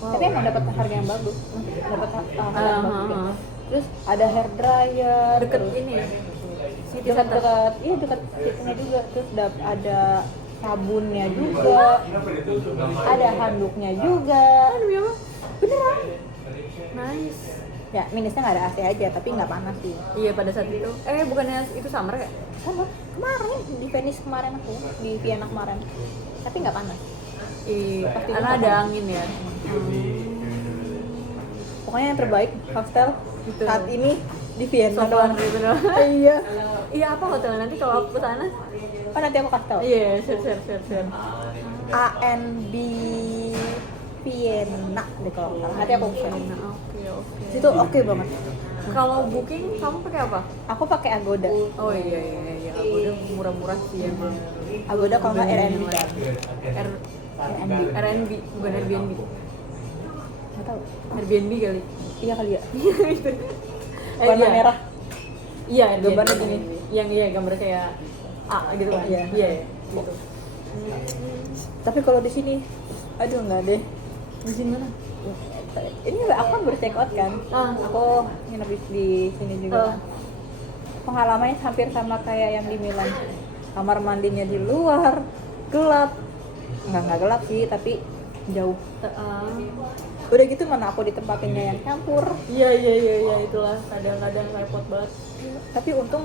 Wow. Tapi emang dapat harga yang bagus. Dapat harga yang bagus. Ah, Gitu. Terus ada hair dryer. Deket terus ini. City Center. dekat iya dekat situnya juga. Terus ada sabunnya juga. Ada handuknya juga. Demi apa? Beneran. Nice. Ya, minusnya nggak ada AC aja, tapi nggak panas sih. Iya pada saat itu. Bukannya itu summer ya? Sama kemarin di Venice kemarin aku di Vienna kemarin, tapi nggak panas. Iya. Pasti Karena itu ada summer. angin ya. Pokoknya yang terbaik hostel Gitu. saat ini di Vienna So far doang. gitu doang. Iya. Iya apa hotelnya nanti kalau aku kesana? Oh, nanti aku kasih tau. Iya, share. ANB Vienna deh kalau nggak salah. Nanti aku share. Nah, oke. Itu oke banget. Kalau booking kamu pakai apa? Aku pakai Agoda. Oh iya. Aku udah murah-murah sih emang. Agoda kalau nggak Airbnb. Airbnb bukan Airbnb. Nggak tahu. Airbnb kali. Iya kali ya. Itu. Warna Iya. merah. Iya, Gambarnya Airbnb. gini. Yang gambar kayak A gitu kan. Iya. Iya, gitu. Tapi kalau di sini, aduh nggak deh. Di sini mana? Ini aku kan baru check out kan. Aku nginep di sini juga. Pengalamannya hampir sama kayak yang di Milan. Kamar mandinya di luar, gelap. Nggak gelap sih, tapi jauh. Udah gitu mana aku ditempatinnya yang campur. Iya, itulah kadang-kadang repot banget. Tapi untung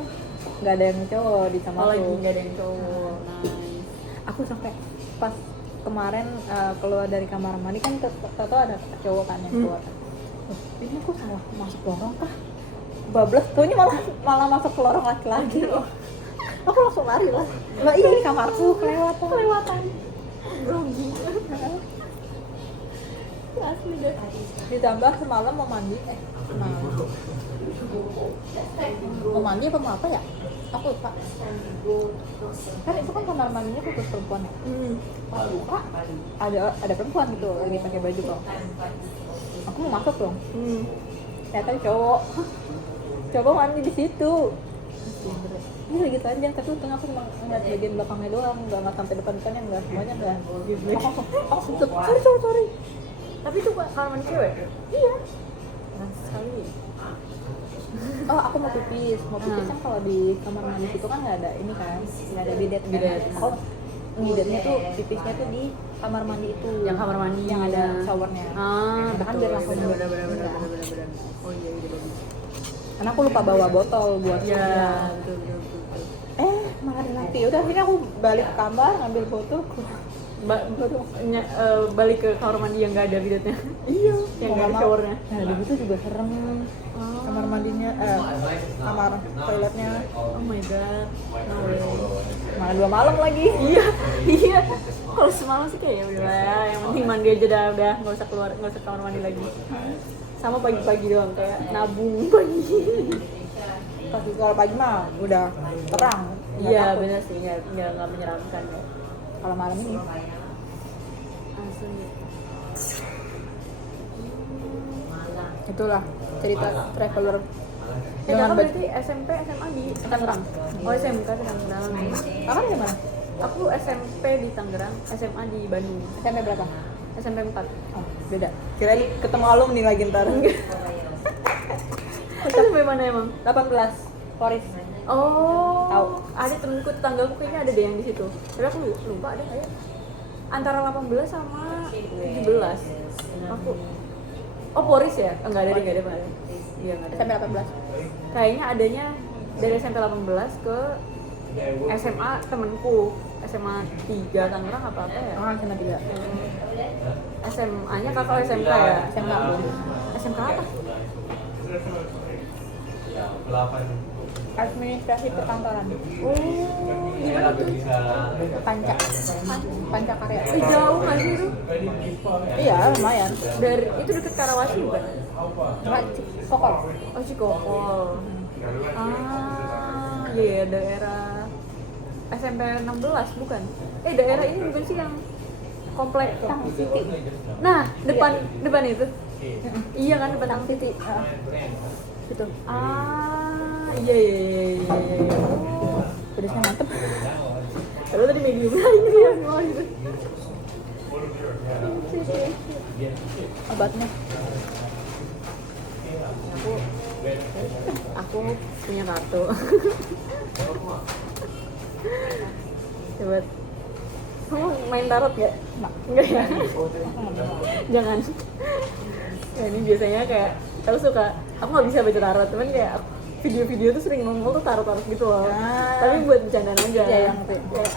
nggak ada yang cowok di kamar Apalagi aku. nggak ada yang cowok. Nice. Aku sampai pas kemarin keluar dari kamar mandi kan tahu ada cowok kan yang keluar. Ini aku salah masuk lorong kah? Bablas, taunya malah masuk ke lorong laki-laki. Aku langsung lari lah. Lah iya di kamarku kelewatan. Grogi. Asli deh. Ditambah semalam mau mandi, mau mandi apa mau apa ya? Aku lupa. Kan itu kan kamar mandinya khusus perempuan ya. Pas buka ada perempuan gitu lagi pakai baju kok. Aku mau masuk dong. Ternyata cowok. Coba mandi di situ. Ini lagi telanjang, tapi untung aku cuma ngeliat bagian belakangnya doang, nggak sampai depan-depannya, nggak semuanya nggak. Aku tutup. Sorry. Tapi itu kamar mandi cewek? Iya. Nice sekali. Oh, aku mau pipis kan kalau di kamar mandi itu kan nggak ada ini kan, nggak ada bidet. Kalau bidetnya tuh pipisnya tuh di kamar mandi itu. Yang kamar mandi yang ada showernya. Betul. Kan biar langsung benar. Iya. Oh iya bagus. Karena aku lupa bawa botol buat Iya, betul. malah ada mati. Udah akhirnya aku balik ke kamar ngambil botol. balik ke kamar mandi yang nggak ada biletnya. Iya, Yang mau nggak ada nggak mau. showernya. Nah, di situ juga serem. Kamar mandinya, kamar toiletnya. Oh my god, no way. Malah 2 malam lagi. Iya. Kalau semalam sih kayak ya udah lah, yang penting mandi aja udah nggak usah keluar, nggak usah kamar mandi lagi. Sama pagi-pagi doang kayak nabung pagi. Kalau pagi mah udah terang. Nggak Iya takut. benar sih, nggak menyeramkan ya. Kalau malam ini Asli. itulah cerita traveler. Kakak Dengan berarti SMP, SMA di Tangerang? Oh SMK di Tangerang. Apa di mana? Aku SMP di Tangerang, SMA di Bandung. SMP berapa? SMP 4. Oh, beda. Kirain ketemu alumni lagi ntar. SMP mana emang? 18. Poris. Oh, Tahu. ada temenku tetanggaku kayaknya ada deh yang di situ. Tapi aku lupa ada kayak antara 18 sama 17. Aku Poris ya? Enggak ada, enggak ada. Iya, enggak ada. SMP 18. Kayaknya adanya dari SMP 18 ke SMA temenku. SMA 3 Tangerang apa ya? Ah, SMA 3. SMA-nya kakak SMK ya? SMK. SMK apa? Administrasi perkantoran. Oh, gimana tuh? Panca karya. Jauh nggak sih itu? Iya, lumayan. Dari itu deket Karawaci bukan? Enggak, Kokol. Oh Cikokol. Ah, iya daerah SMP 16 bukan? Daerah ini bukan sih yang komplek Tang City. Nah, depan itu. Iya kan depan Tang City. Gitu. Ah, iya. Oh, Pedasnya mantep. kalau tadi medium lagi ya semua gitu. Obatnya. Aku punya kartu. Coba. Kamu main tarot gak? Enggak ya? Jangan. Ya, ini biasanya kayak aku suka, aku nggak bisa baca tarot, cuman kayak video-video tuh sering nongol tuh tarot-tarot gitu loh. Tapi buat bercandaan aja. Iya, yang ngerti. Kayak,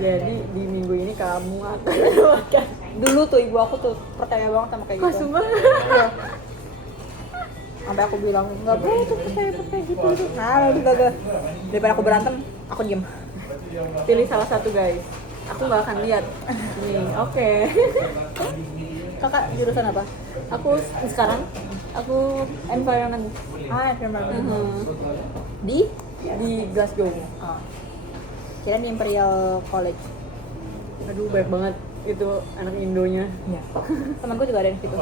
jadi di minggu ini kamu akan mendapatkan. Dulu tuh ibu aku tuh percaya banget sama kayak Wah, gitu. sumpah. Iya. Sampai aku bilang nggak boleh tuh percaya gitu. Nah, udah. Daripada aku berantem, aku diem. Pilih salah satu guys. Aku nggak akan lihat. Nih, oke. Kakak jurusan apa? Aku sekarang environment Environment. di Glasgow. Oh. Kira di Imperial College. Aduh banyak banget itu anak Indonya. Iya. Temanku juga ada di situ.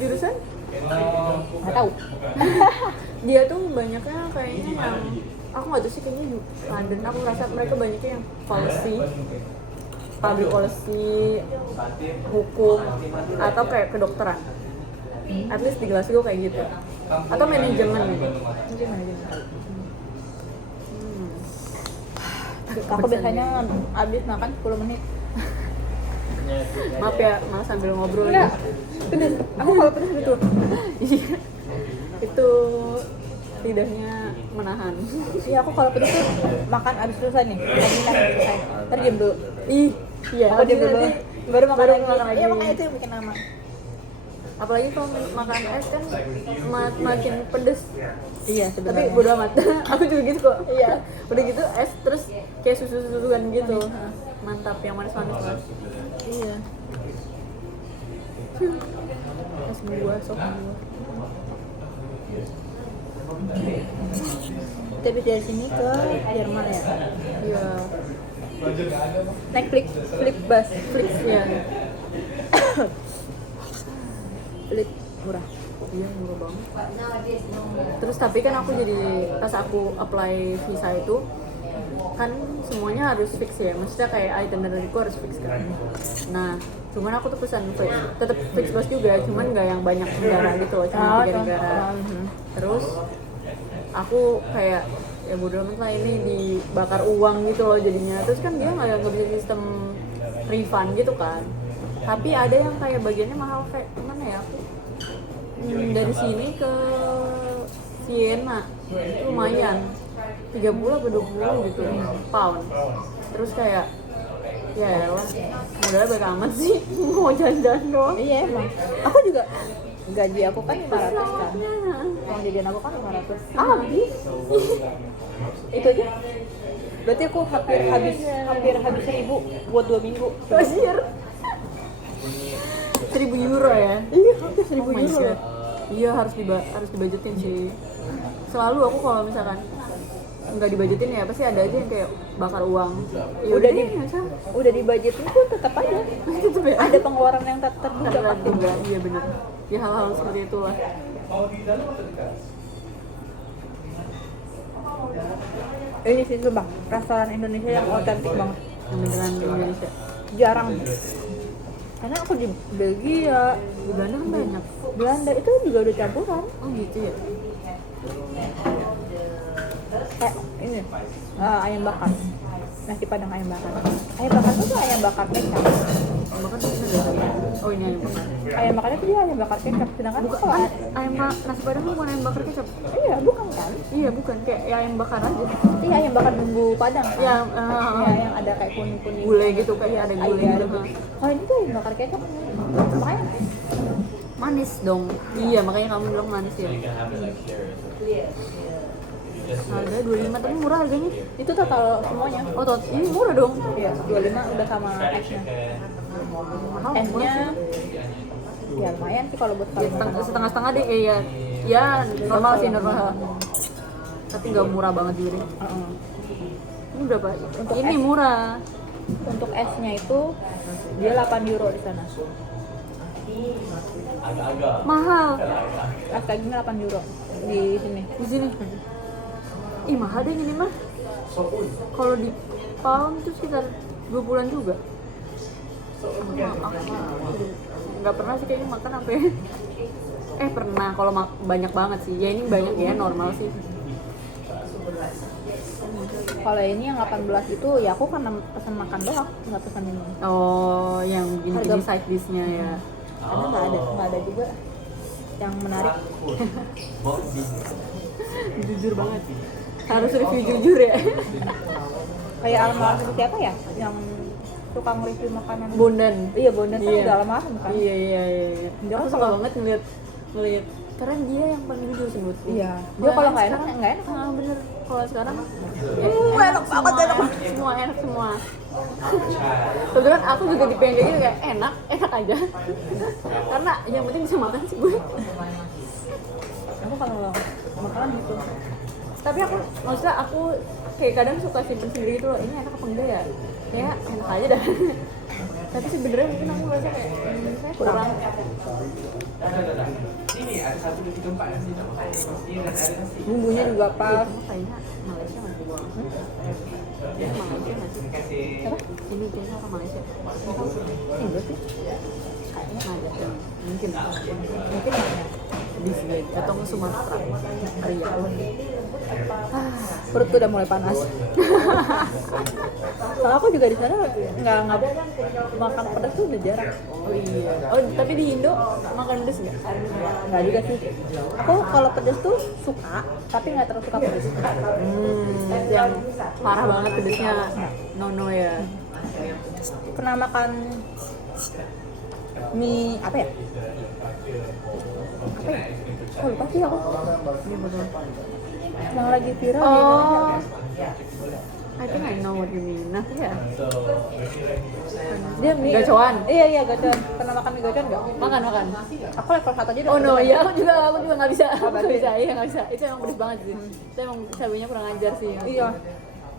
Jurusan? Nggak tahu. Dia tuh banyaknya kayaknya yang aku nggak tahu sih kayaknya di London. Aku ngerasa mereka banyaknya yang policy, public policy, hukum, atau kayak kedokteran. At least di Glasgow kayak gitu. Atau manajemen gitu. Mungkin manajemen. Aku biasanya habis makan 10 menit. Maaf ya, malah sambil ngobrol. Enggak. Pedes. Aku kalau pedes gitu. Iya. Itu lidahnya menahan. Iya, aku kalau pedes tuh makan abis selesai nih. Lagi kan selesai. Ntar diem dulu. Iya, Aku diem dulu. Baru makan lagi. lagi. Iya, makanya itu yang bikin lama. Apalagi kalau makan es kan makin pedes. Iya, Tapi sebenarnya. bodo amat. Aku juga gitu kok. Iya. Udah gitu es terus kayak susu-susuan gitu. Mantap, yang manis-manis banget. Iya. Es buah, sop buah. Kita habis dari sini ke Jerman ya. Iya. Naik flip bus. Flix ya. Flip murah. Iya, murah banget. Terus tapi kan aku jadi pas aku apply visa itu kan semuanya harus fix ya, maksudnya kayak itinerary harus fix kan. Nah, cuman aku tuh pesan fix, tetap fix bus juga, cuman nggak yang banyak negara gitu loh, cuma 3 negara. Terus aku kayak ya bodo amat lah, ini dibakar uang gitu loh jadinya. Terus kan dia nggak bisa sistem refund gitu kan. Tapi ada yang kayak bagiannya mahal, kayak mana ya aku dari sini ke Vienna itu lumayan 30 atau 20 gitu pound. Terus kayak Ya elah, modalnya baik amat sih. Mau jalan-jalan doang. Iya emang. Aku juga gaji aku kan 500 kan. Uang jajan aku kan 500. Habis. Itu aja. Berarti aku hampir habis 1.000 buat 2 minggu. Anjir. 1.000 euro ya? Iya, hampir 1.000 Oh my euro. God. Iya harus dibajetin sih. Selalu aku kalau misalkan nggak dibajetin ya pasti ada aja yang kayak bakar uang. Ya Udah deh, di- misal. Udah dibajetin pun tetap aja. Tetep ya. Ada pengeluaran yang tak terduga pasti. Terduga, iya bener. Ya hal-hal seperti itulah. Mau di dalam atau di teras? Ini sih sumpah, restoran Indonesia yang otentik banget. Yang beneran di Indonesia. Jarang. Karena aku di Belgia, Di Belanda kan banyak. Belanda itu juga udah campuran. Oh gitu ya? Kayak ini, ayam bakar. Nasi padang ayam bakar. Ayam bakar itu tuh ayam bakar kecap. Ayam bakar tuh bener ya? Oh ini ayam bakar. Ayam bakarnya tuh dia ayam bakar kecap. Sedangkan Bukan, kalau nasi padang tuh bukan ayam bakar kecap. iya bukan kan? Iya bukan, kayak ya ayam bakar aja. Iya ayam bakar bumbu padang kan? Ya, Iya, yang ada kayak kuning-kuning. gulai gitu, kayak ada gulai Iya, gitu. ada. Kalau ini tuh ayam bakar kecap. Makanya Manis dong. Iya makanya kamu bilang manis ya. Harga 25 tapi murah harganya. itu total semuanya. Oh ini murah dong. Iya, 25 udah sama esnya. Mahal. Esnya ya lumayan sih kalau buat Ya, setengah-setengah deh kayak ya normal sih normal. Tapi nggak murah banget juga deh. Ini berapa? Untuk Ini es. murah. Untuk esnya itu dia 8 euro di sana. Mahal. Es kayak gini 8 euro di sini. Di sini. Ih mahal deh ini mah. Kalau di pound itu sekitar 2 bulan juga. Aku nggak pernah sih kayaknya makan sampai. Pernah kalau banyak banget sih. Ya ini banyak ya normal sih. Kalau ini yang 18 itu ya aku karena pesan makan doang, nggak pesan ini. Oh yang gini-gini Harga- side dish-nya ya. Karena nggak ada juga yang menarik. Jujur banget. Harus review jujur ya. Kayak almarhum siapa ya yang tukang review makanan? Bondan. Iya Bondan kan Iya. udah almarhum kan? Iya. Dia Aku kan suka kalau- banget ngeliat karena dia yang paling jujur sih menurutku. Iya. Dia kalau nggak enak nggak enak. Ah, bener. Kalau sekarang Enak banget, enak banget. Semua enak semua. Kebetulan aku juga dipengen kayak gitu kayak enak aja. Karena yang penting bisa makan sih gue. Aku kalau makanan gitu. Tapi aku maksudnya aku kayak kadang suka simpen sendiri gitu loh. Ini enak apa enggak ya? Ya enak aja dah. Tapi sebenarnya mungkin aku merasa kayak saya kurang. Ini ada satu di tempat ya sih. Ini ada nasi. Bumbunya juga pas. Itu kayaknya Malaysia nggak sih? Ini Malaysia nggak sih? Kasih Apa? Ini kayaknya orang Malaysia. Indo sih. Kayaknya ada. Mungkin di sini atau ke Sumatera. Riau. Perutku udah mulai panas. Soalnya aku juga di sana nggak makan pedas tuh udah jarang. Oh iya. Oh tapi di Indo makan pedas nggak? Nggak juga sih. Aku kalau pedas tuh suka, tapi nggak terlalu suka pedas. Yang parah banget pedasnya. No ya. Pernah makan mie apa ya? Oh lupa sih aku. Ini betul. Yang lagi viral di Indonesia. Oh. I think I know what you mean. Nah, ya. Dia mie. Gacoan. Iya gacoan. Pernah makan mie gacoan nggak? Makan. Aku level 1 aja udah. Oh no, pedes. iya aku juga nggak bisa. Aku berarti? nggak bisa, iya nggak bisa. Itu emang pedes banget sih. Itu emang cabenya kurang ajar sih. Iya.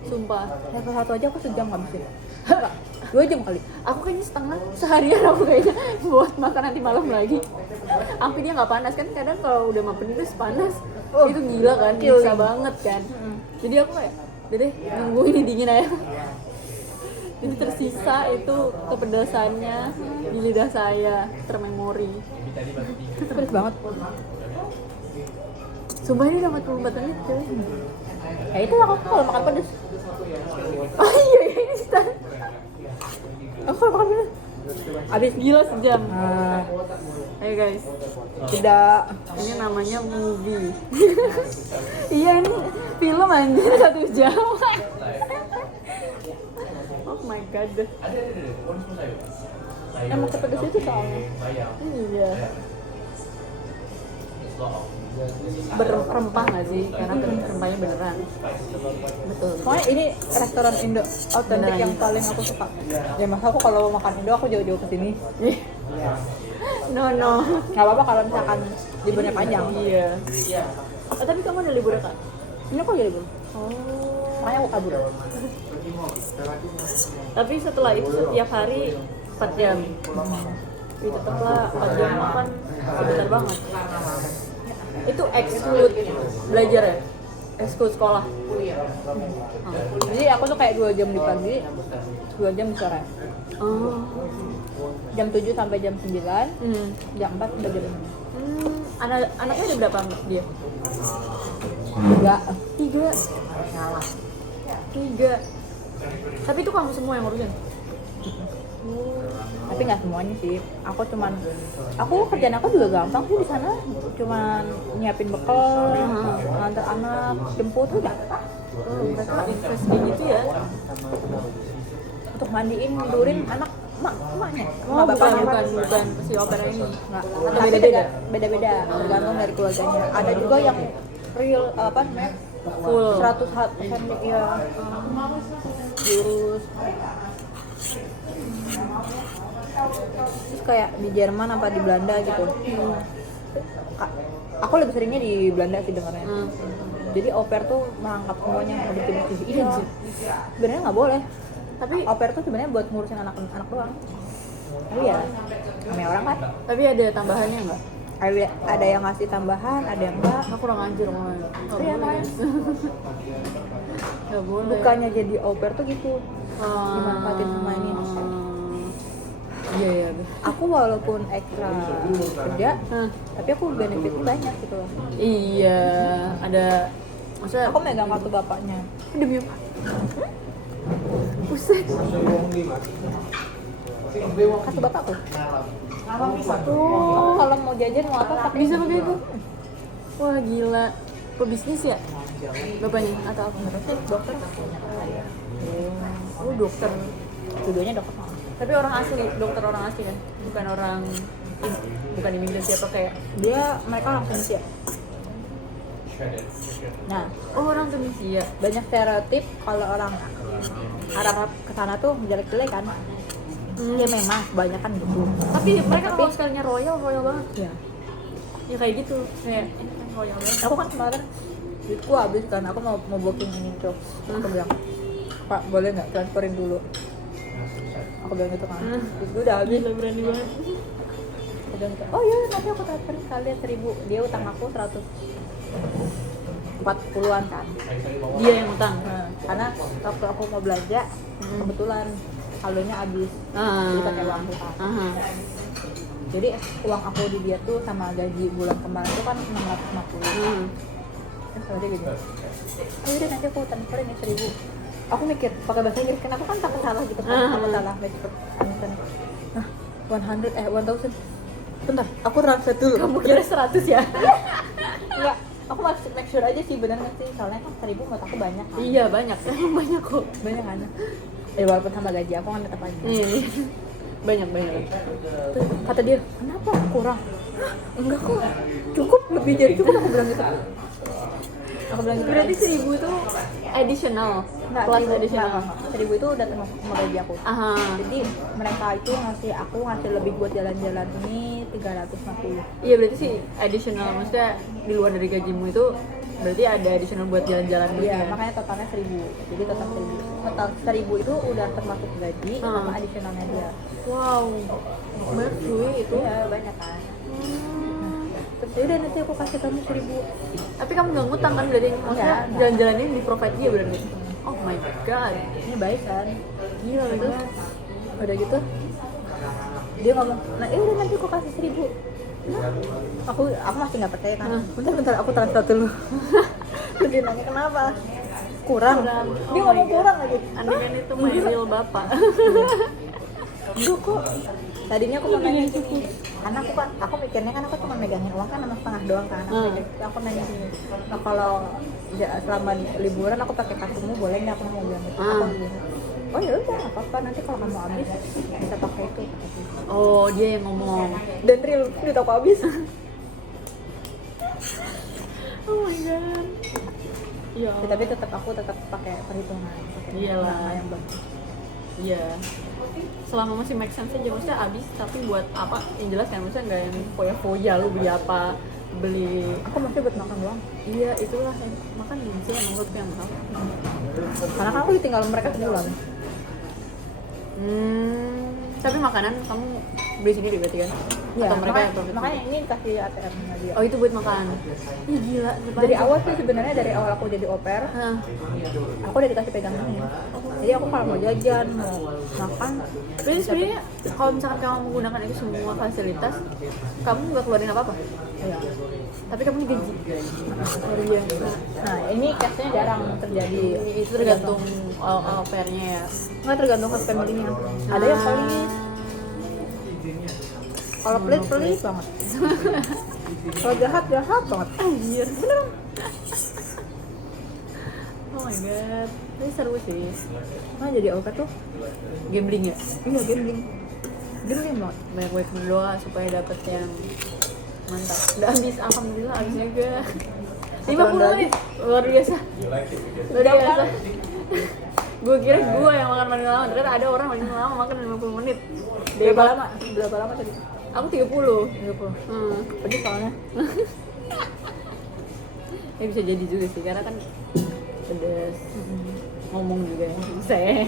Sumpah. Level 1 aja aku sejam ngabisin. Enggak, 2 jam kali. Aku kayaknya seharian aku kayaknya buat makan nanti malam lagi. Sampai dia nggak panas kan? Kadang kalau udah mau pedes panas, itu gila kan, bisa banget kan. Jadi aku kayak, udah deh nunggu ini dingin aja. Jadi tersisa itu kepedasannya di lidah saya termemori. Pedes banget. Sumpah ini udah 44 menit cuy. Ya itu aku kalau makan pedes. Oh iya ini sih. Aku kalau makan pedes. Abis gila sejam. Nah, Ayo guys, tidak. ini namanya movie. Iya ini film anjir 1 jam. Oh my god. Ada. Bonus sayur. Emang sepedes itu soalnya. Iya. Berempah nggak sih? Karena rempahnya beneran. Betul. Pokoknya ini restoran Indo autentik Beneran yang Indo. paling aku suka. Ya masa aku kalau mau makan Indo aku jauh-jauh ke sini. No. Nggak apa-apa kalau misalkan liburnya panjang. Iya. Oh, tapi kamu ada libur Kak? Ini aku lagi libur. Oh. Makanya aku kabur. Tapi setelah itu setiap hari 4 jam. Itu tetaplah 4 jam makan sebentar banget. Itu exclude belajar ya? Exclude sekolah. Jadi aku tuh kayak 2 jam di pagi, 2 jam di sore. Oh. Jam 7 sampai jam 9, jam 4 sampai jam 6. Anaknya ada berapa dia? 3. 3. Tapi itu kamu semua yang ngurusin? Tapi nggak semuanya sih. Aku kerjaan aku juga gampang sih di sana. Cuman nyiapin bekal, nganter anak, jemput udah. Mereka invest kayak gitu ya? Untuk mandiin, mundurin anak emaknya. Oh, Emak bapaknya. bukan si opera ini. Nggak. Atau Tapi beda-beda? beda-beda, tergantung dari keluarganya. Ada juga yang real apa namanya? Full. 100% ya. Diurus. Terus kayak di Jerman apa di Belanda gitu. Aku lebih seringnya di Belanda sih dengarnya. Jadi au pair tuh merangkap semuanya yang ada di sini. Iya. Sebenarnya nggak boleh. Tapi Au pair tuh sebenarnya buat ngurusin anak-anak doang. Tapi ya namanya orang kan. tapi ada tambahannya nggak? Ada yang ngasih tambahan, ada yang enggak. Aku kurang anjir ngomongnya. Iya, makanya. Nggak boleh. Bukannya jadi au pair tuh gitu. Dimanfaatin sama ini. Iya. Aku walaupun ekstra kerja, tapi aku benefitnya banyak gitu loh. Iya, ada maksudnya Aku megang kartu bapaknya. demi apa? Buset. Kartu bapak tuh. Aku kalau mau jajan mau apa pakai Bisa pakai itu? Wah gila. Pebisnis ya? Bapaknya atau apa? dokter. Oh dokter. Tujuannya dokter. Tapi orang asli, dokter orang asli kan? Bukan imigrasi apa kayak Mereka orang Tunisia. Nah, oh orang Tunisia. banyak stereotip kalau orang Arab ke sana tuh jelek-jelek kan. Ya memang kebanyakan gitu. Tapi mereka kalau sekalinya royal banget. Ya. Ya kayak gitu, kayak royal banget. Aku kan kemarin duitku habis kan, aku mau booking ini tuh. Aku bilang, Pak boleh nggak transferin dulu? Aku bilang gitu kan. Terus gue udah habis. Gila berani banget. Aku bilang gitu, oh iya nanti aku transferin sekalian 1.000. Dia utang aku 140-an kan. Dia yang utang. Karena waktu aku mau belanja, kebetulan saldonya habis. Jadi pakai uang aku kan. Jadi uang aku di dia tuh sama gaji bulan kemarin tuh kan 650. Terus dia gini, oh yaudah nanti aku transferin nih 1.000. Aku mikir pakai bahasa Inggris, kenapa kan takut salah gitu kan, takut salah nah 1000 bentar aku transfer dulu. Kamu kira 100 ya? Enggak, aku masih make sure aja sih bener nggak sih, soalnya kan 1.000 menurut aku banyak kan. Iya banyak, emang banyak kok. Banyak kan, walaupun sama gaji aku kan tetap aja. Iya. Banyak. Terus kata dia, kenapa kurang? Hah, enggak kok, cukup, lebih dari cukup. Aku bilang gitu. Berarti 1.000 tuh additional, Enggak, plus 1.000 additional. 1.000 itu udah termasuk sama gaji aku. Jadi mereka itu ngasih lebih buat jalan-jalan ini 350. Iya berarti sih additional, maksudnya di luar dari gajimu itu berarti ada additional buat jalan-jalan gitu Iya, ya? makanya totalnya 1.000. Jadi total 1.000. Total 1.000 itu udah termasuk gaji sama additionalnya dia. Wow, banyak cuy itu. Iya, banyak kan. Terus yaudah nanti aku kasih kamu 1.000. Tapi kamu nggak ngutang kan berarti? Maksudnya Enggak. jalan-jalan ini di provide dia berarti? Oh my god, Ini baik kan? gila Terus banget. udah gitu dia ngomong, nah udah nanti aku kasih 1.000. Aku masih nggak percaya kan. Bentar aku transfer dulu. Terus dia nanya kenapa? Kurang. Dia ngomong kurang lagi. Andai kan itu my real bapak. Enggak kok. Tadinya aku mau nanya gini, karena aku mikirnya kan aku cuma megangin uang kan sama setengah doang kan. Aku nanya gini, nah kalau selama liburan aku pakai kartumu boleh nggak? Aku mau bilang gitu. Aku bilang, oh ya udah nggak apa-apa, nanti kalau kamu habis bisa pakai itu. Oh, dia yang ngomong. Dan real di toko habis. Oh my god. Ya, Ya, tapi tetap aku tetap pakai perhitungan, pakai Iyalah. angka yang bagus. iya. Selama masih make sense aja, maksudnya habis, tapi buat apa? Yang jelas kan, maksudnya nggak yang foya-foya lu beli apa, beli. Aku masih buat makan doang, Iya, itulah yang makan sih yang menurutku yang mahal. karena kan aku ditinggal mereka sebulan. Tapi makanan kamu beli sendiri berarti kan? Iya, Atau mereka yang makanya ini dikasih ATM-nya dia. Oh, itu buat makan. Ih, gila. Dari awal sih sebenarnya, dari awal aku jadi au pair, Hah. aku udah dikasih pegangan ini. Jadi aku kalau mau jajan, mau makan, Tapi sebenarnya kalau misalkan kamu menggunakan itu semua fasilitas, kamu nggak keluarin apa-apa. iya. Tapi kamu digaji. Luar biasa. Nah ini case-nya jarang terjadi. Itu tergantung au pair-nya ya. Nggak tergantung ke family-nya. Ada yang pelit, kalau pelit banget. Kalau jahat banget. Anjir, beneran. Oh my god, ini seru sih. Nah jadi au pair tuh, Gambling ya? iya gambling banget. Banyak-banyak berdoa supaya dapet yang mantap. Udah habis, alhamdulillah habis juga. 50 menit, luar biasa. Luar biasa. Gue kira gue yang makan paling lama, ternyata ada orang paling lama makan 50 menit. Berapa lama tadi? Aku 30. Pedih soalnya. Ya bisa jadi juga sih, karena kan pedes. Ngomong juga ya, bisa ya.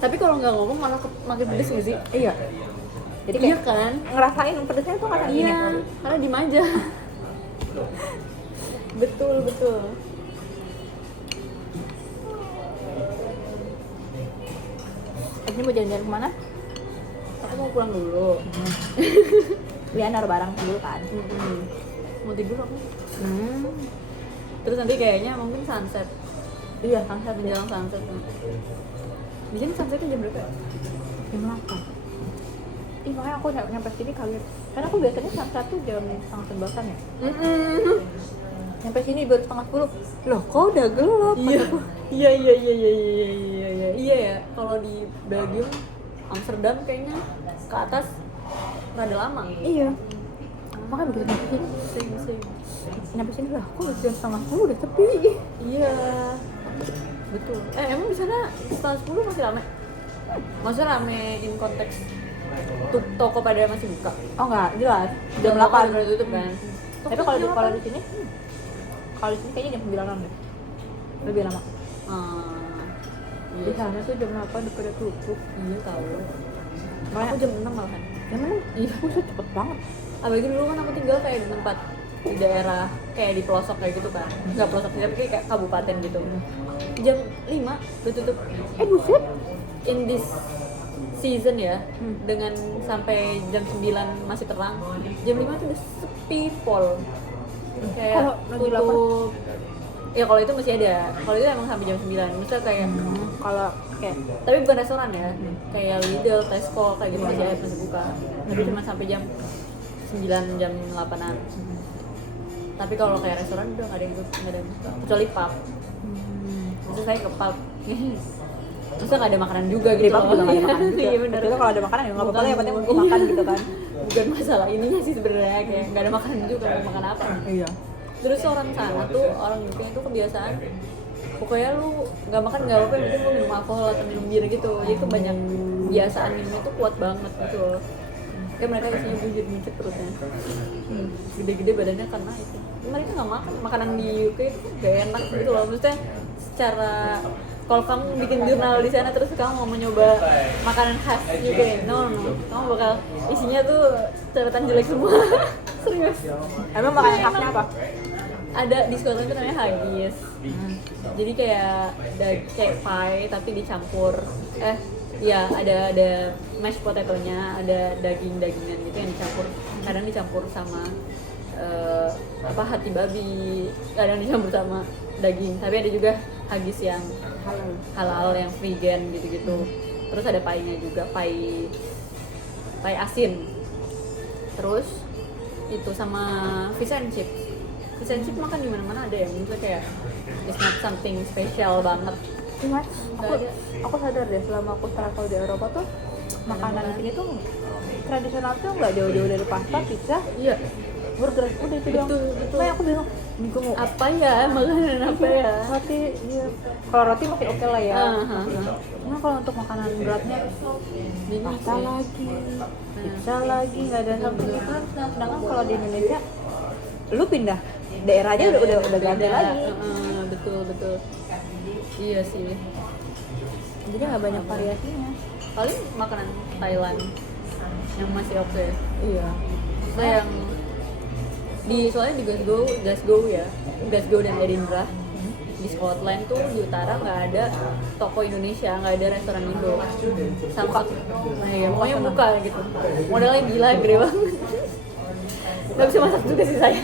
Tapi kalau nggak ngomong malah makin pedes nggak sih? Iya. Jadi Iya kayak kan? ngerasain pedesnya tuh karena gini. Iya, karena dimanja. Betul. Ini mau jalan-jalan kemana? Aku mau pulang dulu. Lian naruh barang dulu kan. Mau tidur aku. Terus nanti kayaknya mungkin sunset. Iya. Sunset, menjelang sunset. Di sini sunsetnya jam berapa ya? Jam 8. Ih makanya aku nyampe sini kaget. Karena aku biasanya sunset tuh jam 9:30 ya. Nyampe sini baru 9:30. Loh kok udah gelap? Kataku. Iya. Iya ya. Kalau di Belgium, Amsterdam kayaknya ke atas rada lama. Iya. Makanya begitu nyampe sini. Same. Nyampe sini lah, kok jam 9:30 udah sepi. Iya. Betul. Emang di sana setengah 10 masih rame? Maksudnya rame in konteks toko pada masih buka? Oh enggak, jelas. Jam Toko 8 udah tutup kan? Tapi kalau di sini kayaknya jam 9-an deh. Lebih lama. Iya. Di sana tuh jam 8 udah pada tutup. Iya tahu. Makanya Aku jam 6 malahan. jam 6. Iya, buset cepet banget. Apalagi dulu kan aku tinggal kayak di tempat di daerah kayak di pelosok kayak gitu kan. Enggak pelosok sih, tapi kayak kabupaten gitu. Jam 5 udah tutup. Buset. In this season ya, dengan sampai jam 9 masih terang. Jam 5 tuh udah sepi pol. Kayak Kalau lagi tutup. Ya kalau itu masih ada. Kalau itu emang sampai jam 9. Misalnya kayak Kalau kayak tapi bukan restoran ya. Kayak Lidl, Tesco kayak gitu masih buka. Tapi cuma sampai jam 9, jam 8-an. Tapi kalau kayak restoran udah nggak ada yang buka. Kecuali pub. Terus saya ke pub. Terus nggak ada makanan juga gitu. di pub juga nggak ada makan juga. Iya benar. Tapi kalau ada makanan ya nggak apa-apa lah, yang penting Bukan. makan gitu kan. Bukan masalah ininya sih sebenarnya, kayak nggak ada makanan juga, mau makan apa? Iya. Terus orang sana tuh, orang UK itu kebiasaan pokoknya lu nggak makan nggak apa-apa, yang penting lu minum alkohol atau minum bir gitu. Jadi tuh banyak kebiasaan minumnya tuh kuat banget gitu loh. Kayak mereka isinya buncit perutnya, gede-gede badannya karena itu. Mereka nggak makan makanan di UK itu gak enak gitu loh. Maksudnya secara kalau kamu bikin jurnal di sana terus kamu mau nyoba makanan khas UK, no, kamu bakal isinya tuh catatan jelek semua. Serius. Emang makanan khasnya apa? Ada di Scotland itu namanya haggis. Jadi kayak kayak pie tapi dicampur ya ada mashed potato-nya, ada daging-dagingan gitu yang dicampur. Kadang dicampur sama hati babi, kadang dicampur sama daging. Tapi ada juga haggis yang halal yang vegan gitu-gitu. Terus ada pie-nya juga, pie asin. Terus itu sama fish and chips. Fish and chips makan di mana-mana ada ya, misalnya kayak it's not something special banget. Cuma Nggak ada. aku sadar deh selama aku travel di Eropa tuh makanan di sini tuh tradisional tuh nggak jauh-jauh dari pasta, pizza, Iya, burger, udah itu doang. betul. Makanya aku bingung, ini gue mau Apa ya makanan apa ya? roti, iya. Kalau roti masih oke lah ya. Ah. Cuma kalau untuk makanan beratnya Bingung pasta sih. lagi, pizza lagi, nggak ada sampai kan. Sedangkan kalau di Indonesia, lu pindah daerah aja udah ganti Beda. lagi. Betul. Iya sih. Jadi nggak banyak variasinya. Paling makanan Thailand yang masih oke. Iya. Saya yang soalnya di Glasgow ya, Glasgow dan Edinburgh di Scotland tuh di utara nggak ada toko Indonesia, nggak ada restoran Indo. Sama ya, pokoknya buka gitu. Modalnya gila, gede banget. Nggak bisa masak juga sih saya.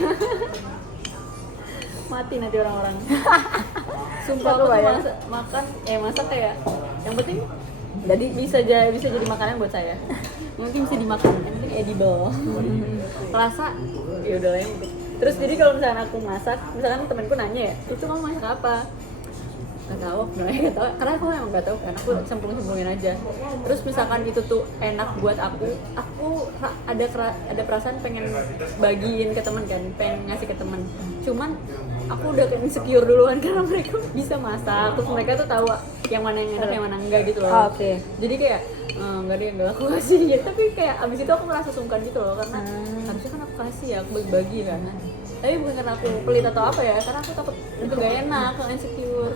Mati nanti orang-orang. Sumpah aku tuh masak kayak yang penting jadi bisa jadi makanan buat saya. Yang penting bisa dimakan, yang penting edible. Rasa ya udah lah yang penting. Terus jadi kalau misalkan aku masak, misalkan temanku nanya ya, itu kamu masak apa? Nggak tahu, nggak tahu, karena aku emang nggak tahu kan, aku sempulin aja. Terus misalkan itu tuh enak buat aku ada perasaan pengen bagiin ke teman kan, pengen ngasih ke teman. Cuman aku udah kayak insecure duluan karena mereka bisa masak, terus mereka tuh tahu yang mana yang enak, yang mana enggak gitu loh. Oke. Jadi kayak nggak ada yang nggak aku kasih gitu. Tapi kayak abis itu aku merasa sungkan gitu loh, karena harusnya kan aku kasih ya, aku bagi-bagi kan. Tapi bukan karena aku pelit atau apa ya, karena aku takut itu gak enak, aku insecure.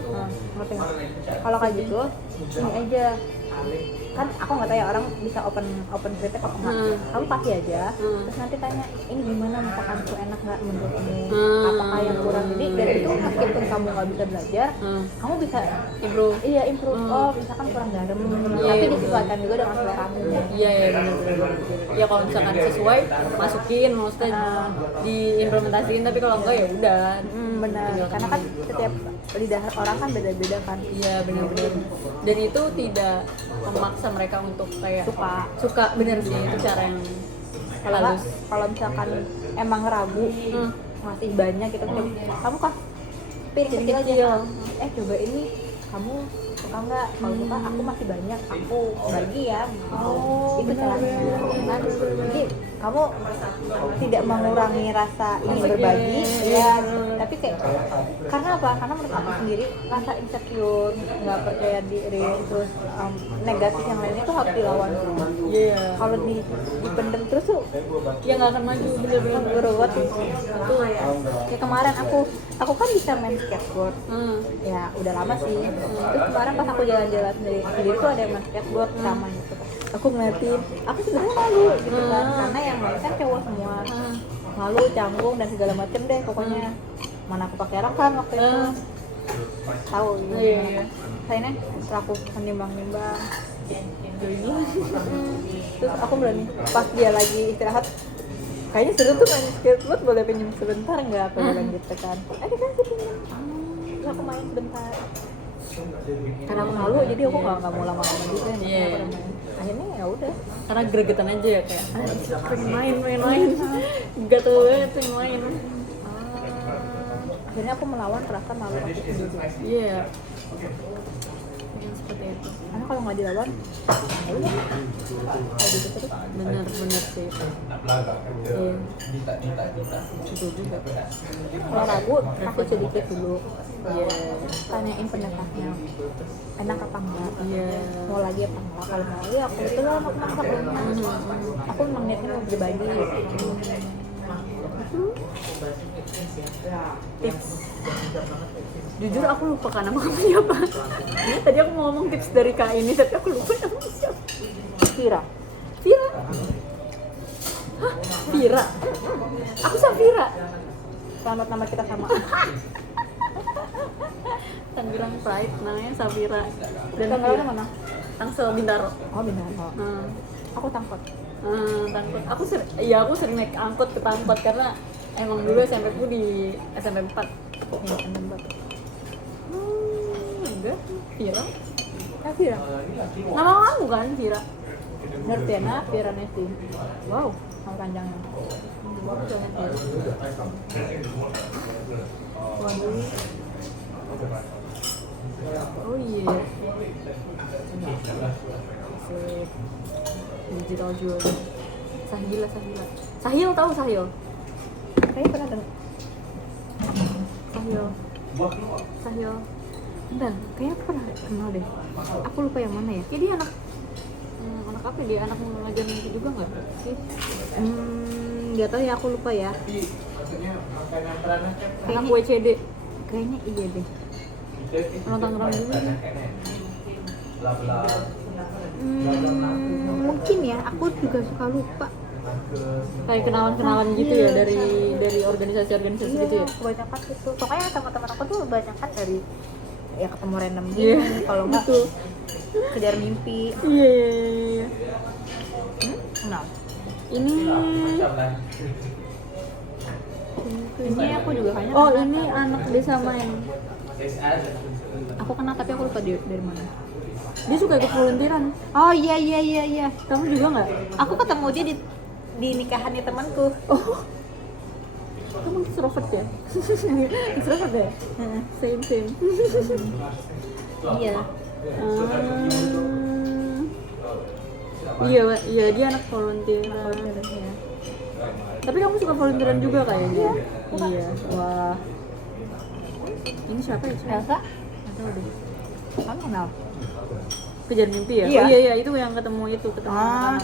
Ngerti nggak? Kalau kayak gitu, ini aja. Kan aku nggak tahu ya orang bisa open kritik apa enggak. Kamu kasih aja, terus nanti tanya ini gimana masakanku, enak nggak menurutmu, apakah yang kurang. Jadi dari itu meskipun kamu nggak bisa belajar, kamu bisa Improve. Iya improve. Oh misalkan kurang garam, tapi disesuaikan juga dengan seleramu. Iya benar. Ya kalau misalkan sesuai masukin, maksudnya diimplementasiin, tapi kalau enggak ya udah. Benar. Karena kan setiap lidah orang kan beda-beda kan. Iya benar. Dan itu tidak memaksa mereka untuk kayak suka bener sih, itu cara yang halus. Kalau misalkan emang ragu masih banyak gitu, kamu kan piring kecil aja. Coba ini kamu suka nggak? Kalau suka aku masih banyak, aku bagi ya. Itu caranya. Kan? Jadi kamu tidak mengurangi rasa ingin berbagi, ya. Tapi kayak karena apa? Karena menurut aku sendiri rasa insecure, nggak percaya diri, terus negatif yang lainnya tuh harus dilawan tuh. Iya. Kalau dipendem terus tuh Ya nggak akan maju, bener-bener. berubat tuh. Kayak kemarin aku kan bisa main skateboard. Ya udah lama sih. Terus kemarin pas aku jalan-jalan sendiri tuh ada yang main skateboard sama gitu. Aku ngeliatin, aku sebenarnya malu gitu kan, karena yang main kan cowok semua. Malu, canggung dan segala macem deh pokoknya. Mana aku pakai rok kan waktu itu. Tahu gitu. Iya. Sayangnya setelah aku menimbang-nimbang terus aku berani pas dia lagi istirahat, kayaknya seru tuh main skateboard, boleh pinjam sebentar nggak? Aku bilang gitu kan, ada kan sih pinjam. Aku main sebentar karena aku malu, jadi aku nggak mau lama-lama juga. Iya. Akhirnya ya udah, Karena gregetan aja ya, kayak pengen main gatel banget pengen main. akhirnya aku melawan rasa malu aku sendiri. Iya. Yang seperti itu. Karena kalau nggak dilawan, ya udah kayak gitu terus. Bener sih. Iya. Betul juga. Kalau ragu kasih sedikit dulu, Iya. tanyain pendapatnya enak apa enggak, Iya. mau lagi apa enggak. Kalau mau ya aku itu lah aku masak. Aku memang niatnya mau berbagi. Tips. Jujur aku lupa kan nama kamu siapa. Tadi aku mau ngomong tips dari Kak ini, tapi aku lupa namanya siapa. Kira Vira. Hah? Vira? Aku Safira. selamat, nama kita sama. Tangerang Pride, namanya Safira. Dan Tangerang mana? Tangsel Bintaro. Oh benar. Aku tangkot. Aku sering naik angkot ke Tangkot karena emang dulu SMP ku di SMP 4. Ini kan Enggak, Vira. Vira. Nama kamu kan Vira? Nurtiana Viranesti. Wow, nama panjangnya. Oh iya. digital jewelry. Sahil tahu Sahil? Kayaknya pernah dengar. Sahil. Bentar, kayaknya pernah kenal deh. Aku lupa yang mana ya. Ya dia anak apa dia? Anak mengajar itu juga nggak sih? Nggak tahu ya, aku lupa ya. Anak WCD. Kayaknya iya deh. Orang Tangerang juga nih. Mungkin ya, aku juga suka lupa. Kayak kenalan gitu ya dari organisasi-organisasi gitu ya. Kebanyakan gitu. Pokoknya teman-teman aku tuh kebanyakan dari ya ketemu random Iya, gini, kalau enggak betul. kejar mimpi. Iya. Kenal. Ini Aku juga kayaknya oh kenal. ini anak desa main. Aku kenal tapi aku lupa dia dari mana. Dia suka ikut volunteeran. Oh iya. Kamu juga nggak? Aku ketemu dia di nikahannya temanku. Oh, kamu extrovert ya? Extrovert ya? Same. Iya. Iya dia anak volunteeran. Ya. Tapi kamu suka volunteeran juga kayaknya? Iya. Wah. Ini siapa ya? Elsa, Nggak tahu deh. kamu kenal? Kejar mimpi ya? Iya. Oh iya itu yang ketemu Ah. anak-anak.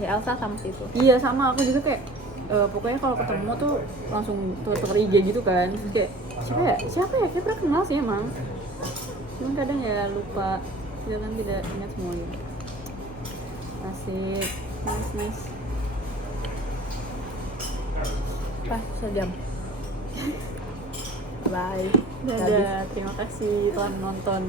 Ya Elsa sama si itu. Iya sama, aku juga kayak pokoknya kalau ketemu tuh langsung tuker IG gitu kan. Terus kayak siapa ya? Kayak pernah kenal sih emang. Cuman kadang ya lupa, kadang tidak ingat semuanya. Asik, nice. Pas sejam. Bye. Dadah, terima kasih telah menonton.